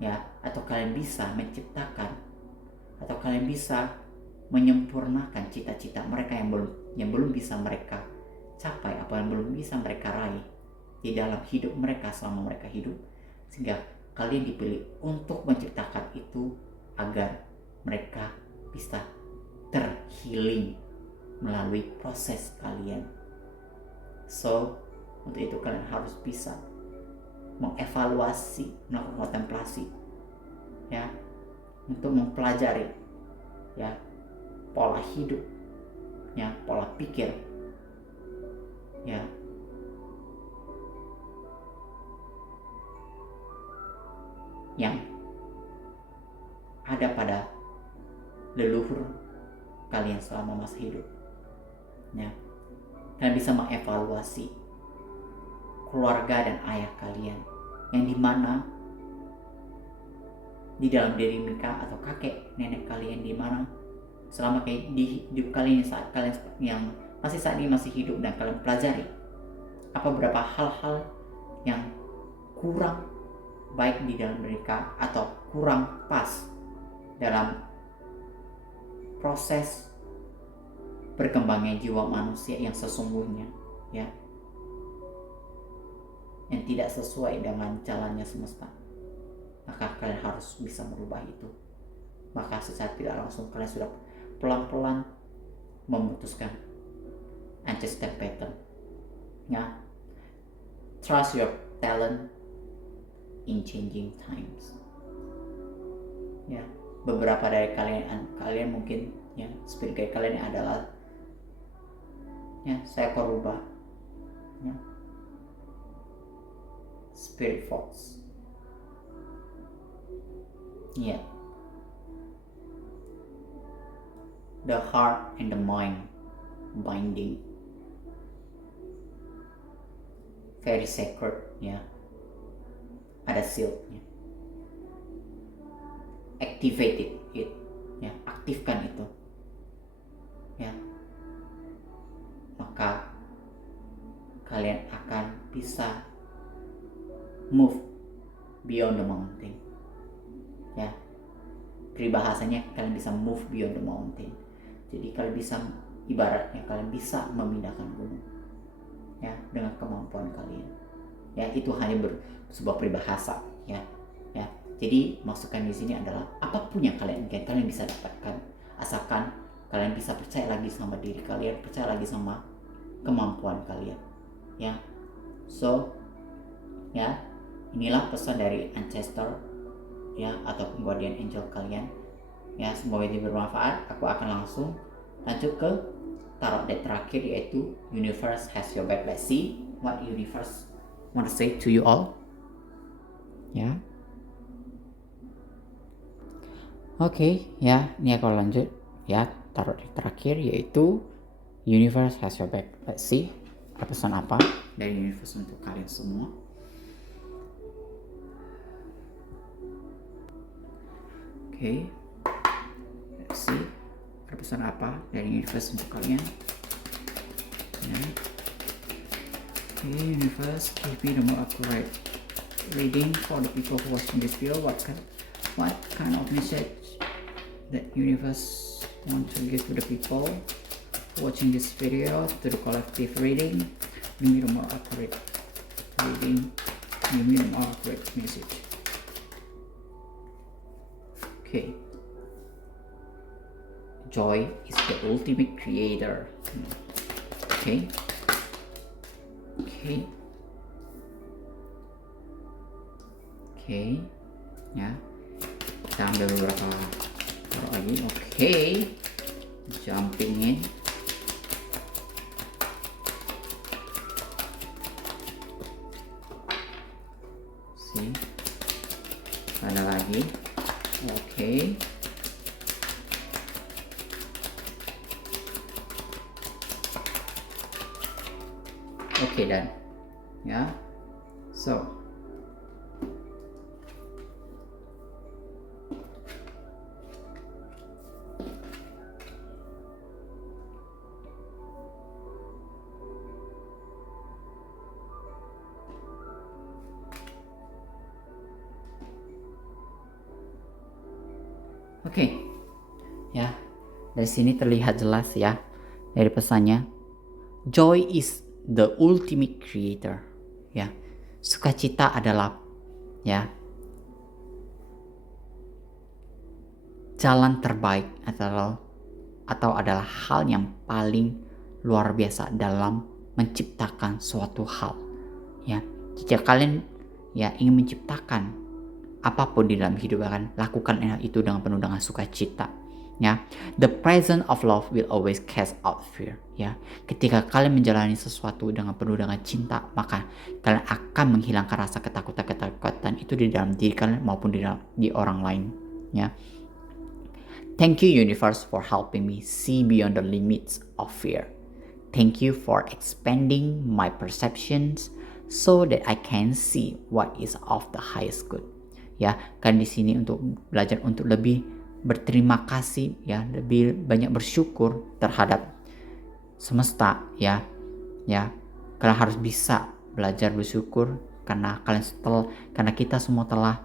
ya, atau kalian bisa menciptakan, atau kalian bisa menyempurnakan cita-cita mereka yang belum bisa mereka capai, apa yang belum bisa mereka raih di dalam hidup mereka selama mereka hidup, sehingga kalian dipilih untuk menciptakan itu agar mereka bisa terhealing melalui proses kalian. So, untuk itu kalian harus bisa mengevaluasi, melakukan kontemplasi, ya, untuk mempelajari, ya, pola hidup, ya, pola pikir, ya, yang ada pada leluhur kalian selama masa hidup, ya. Kalian bisa mengevaluasi keluarga dan ayah kalian, yang dimana di dalam diri mereka atau kakek nenek kalian, dimana selama di hidup kalian saat kalian yang saat ini masih hidup, dan kalian pelajari apa beberapa hal-hal yang kurang baik di dalam mereka atau kurang pas dalam proses berkembangnya jiwa manusia yang sesungguhnya, ya, yang tidak sesuai dengan jalannya semesta, maka kalian harus bisa merubah itu. Maka secara tidak langsung kalian sudah pelan-pelan memutuskan ancestor pattern, ya. Trust your talent in changing times, ya. Beberapa dari kalian mungkin, ya, spirit guide kalian adalah, ya, saya korubah, ya, spirit fox, ya, the heart and the mind binding, very sacred, ya, ada sealnya, activate it, ya, aktifkan itu, ya, maka kalian akan bisa move beyond the mountain, ya. Peribahasanya kalian bisa move beyond the mountain. Jadi kalian bisa, ibaratnya kalian bisa memindahkan gunung, ya, dengan kemampuan kalian, ya. Itu hanya sebuah peribahasa, ya. Jadi maksudkan di sini adalah apapun yang kalian inginkan, kalian bisa dapatkan, asalkan kalian bisa percaya lagi sama diri kalian, percaya lagi sama kemampuan kalian, ya. So, ya, inilah pesan dari ancestor, ya, ataupun guardian angel kalian, ya. Semoga ini bermanfaat. Aku akan langsung lanjut ke tarot deck terakhir, yaitu Universe Has Your Back. Let's see what Universe want to say to you all, ya. Oke, ya, ini aku lanjut, ya, tarot deck terakhir, yaitu Universe Has Your Back. Let's see pesan apa dari Universe untuk kalian semua. Oke, let's see pesan apa dari Universe untuk kalian, ya. Okay, Universe, give me the more accurate reading for the people who watching this video. What kind of message that Universe want to give to the people watching this video, to the collective reading? Give me the more accurate reading, give me the more accurate message. Okay. Joy is the ultimate creator. Okay. Ya, kita ambil beberapa taruh lagi. Jumping in. Okay, done. Yeah. So oke, ya, dari sini terlihat jelas ya dari pesannya. Joy is the ultimate creator. Ya, sukacita adalah ya jalan terbaik atau adalah hal yang paling luar biasa dalam menciptakan suatu hal. Ya, jika kalian ya ingin menciptakan apapun di dalam hidup kalian, lakukan itu dengan penuh dengan sukacita. Ya, the presence of love will always cast out fear. Ya, ketika kalian menjalani sesuatu dengan penuh dengan cinta, maka kalian akan menghilangkan rasa ketakutan itu di dalam diri kalian maupun di orang lain. Ya, thank you universe for helping me see beyond the limits of fear. Thank you for expanding my perceptions so that I can see what is of the highest good. Ya, kan di sini untuk belajar untuk lebih berterima kasih ya, lebih banyak bersyukur terhadap semesta ya. Ya, kalian harus bisa belajar bersyukur karena karena kita semua telah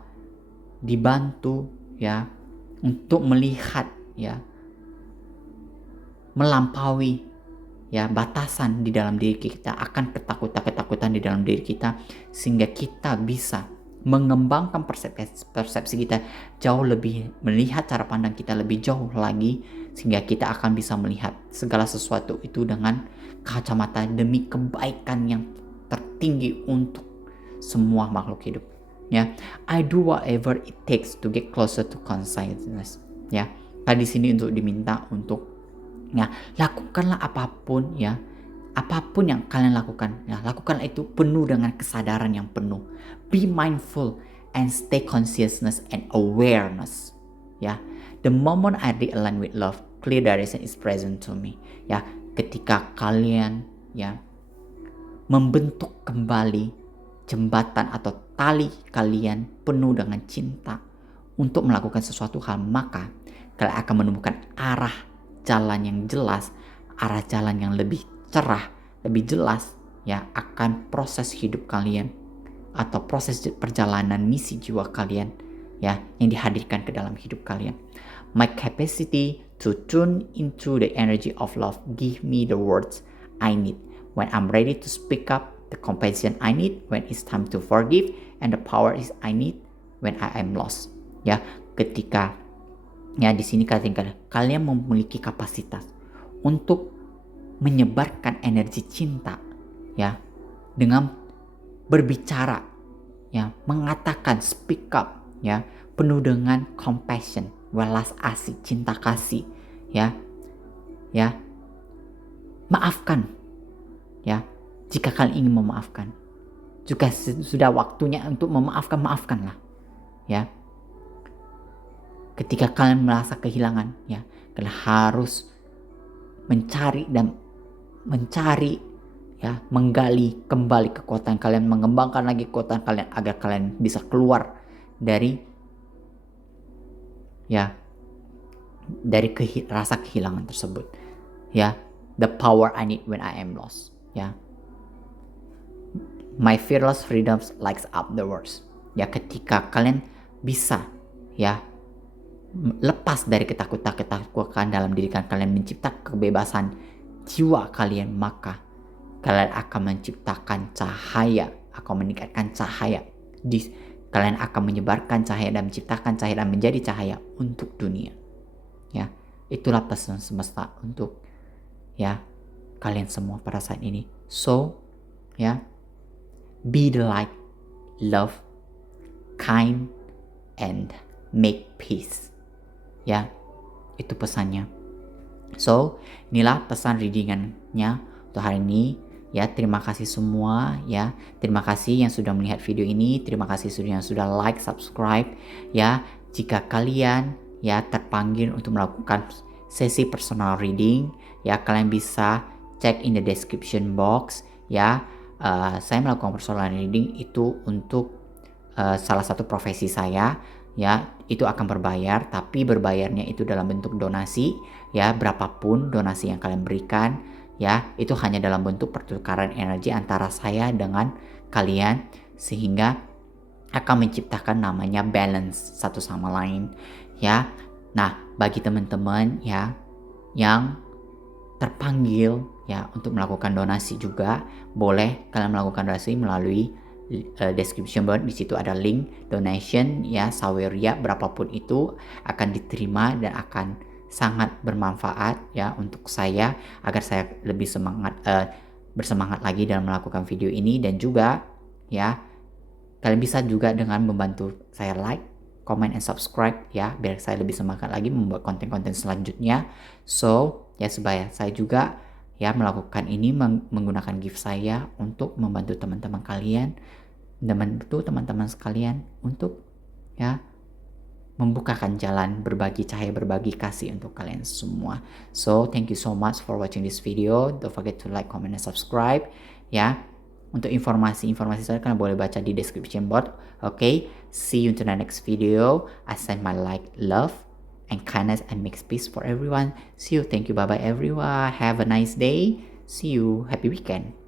dibantu ya untuk melihat ya melampaui ya batasan di dalam diri kita, akan ketakutan di dalam diri kita, sehingga kita bisa mengembangkan persepsi kita jauh lebih, melihat cara pandang kita lebih jauh lagi, sehingga kita akan bisa melihat segala sesuatu itu dengan kacamata demi kebaikan yang tertinggi untuk semua makhluk hidup. Ya, I do whatever it takes to get closer to consciousness. Ya, tadi sini untuk diminta untuk ya lakukanlah apapun ya, apapun yang kalian lakukan ya, lakukanlah itu penuh dengan kesadaran yang penuh. Be mindful and stay consciousness and awareness. Ya, the moment I realign with love, clear direction is present to me. Ya, ketika kalian ya membentuk kembali jembatan atau tali kalian penuh dengan cinta untuk melakukan sesuatu hal, maka kalian akan menemukan arah jalan yang jelas, arah jalan yang lebih cerah, lebih jelas ya akan proses hidup kalian atau proses perjalanan misi jiwa kalian ya yang dihadirkan ke dalam hidup kalian. My capacity to tune into the energy of love give me the words I need when I'm ready to speak up, the compassion I need when it's time to forgive, and the power is I need when I am lost. Ya, ketika ya di sini kalian memiliki kapasitas untuk menyebarkan energi cinta ya dengan berbicara ya, mengatakan, speak up ya, penuh dengan compassion, welas asih, cinta kasih ya. Ya, maafkan ya, jika kalian ingin memaafkan. Jika sudah waktunya untuk memaafkan, maafkanlah ya. Ketika kalian merasa kehilangan ya, kalian harus mencari ya, menggali kembali kekuatan kalian, mengembangkan lagi kekuatan kalian agar kalian bisa keluar dari ya rasa kehilangan tersebut ya. The power I need when I am lost ya. My fearless freedoms lights up the world ya. Ketika kalian bisa ya lepas dari ketakutan dalam diri kalian, menciptakan kebebasan jiwa kalian, maka kalian akan menciptakan cahaya, akan meningkatkan cahaya. Kalian akan menyebarkan cahaya dan menciptakan cahaya dan menjadi cahaya untuk dunia. Ya, itulah pesan semesta untuk ya kalian semua pada saat ini. So, ya, be the light, love, kind, and make peace. Ya, itu pesannya. So, inilah pesan readingannya untuk hari ini. Ya, terima kasih semua ya. Terima kasih yang sudah melihat video ini. Terima kasih yang sudah like, subscribe ya. Jika kalian ya terpanggil untuk melakukan sesi personal reading ya, kalian bisa cek in the description box ya. saya melakukan personal reading itu untuk salah satu profesi saya, ya, itu akan berbayar, tapi berbayarnya itu dalam bentuk donasi, ya, berapapun donasi yang kalian berikan, ya, itu hanya dalam bentuk pertukaran energi antara saya dengan kalian, sehingga akan menciptakan namanya balance satu sama lain, ya. Nah, bagi teman-teman ya yang terpanggil ya untuk melakukan donasi juga, boleh kalian melakukan donasi melalui description box. Di situ ada link donation ya, Saweria, berapapun itu akan diterima dan akan sangat bermanfaat ya untuk saya, agar saya lebih bersemangat lagi dalam melakukan video ini. Dan juga ya, kalian bisa juga dengan membantu saya like, comment, and subscribe ya, biar saya lebih semangat lagi membuat konten-konten selanjutnya. So ya, supaya saya juga ya melakukan ini menggunakan gift saya untuk membantu teman-teman sekalian untuk ya membukakan jalan, berbagi cahaya, berbagi kasih untuk kalian semua. So thank you so much for watching this video. Don't forget to like, comment, and subscribe ya. Untuk informasi-informasi saya kalian boleh baca di description box. Okay, see you in the next video. I send my light, love, and kindness, and makes peace for everyone. See you. Thank you. Bye bye everyone. Have a nice day. See you. Happy weekend.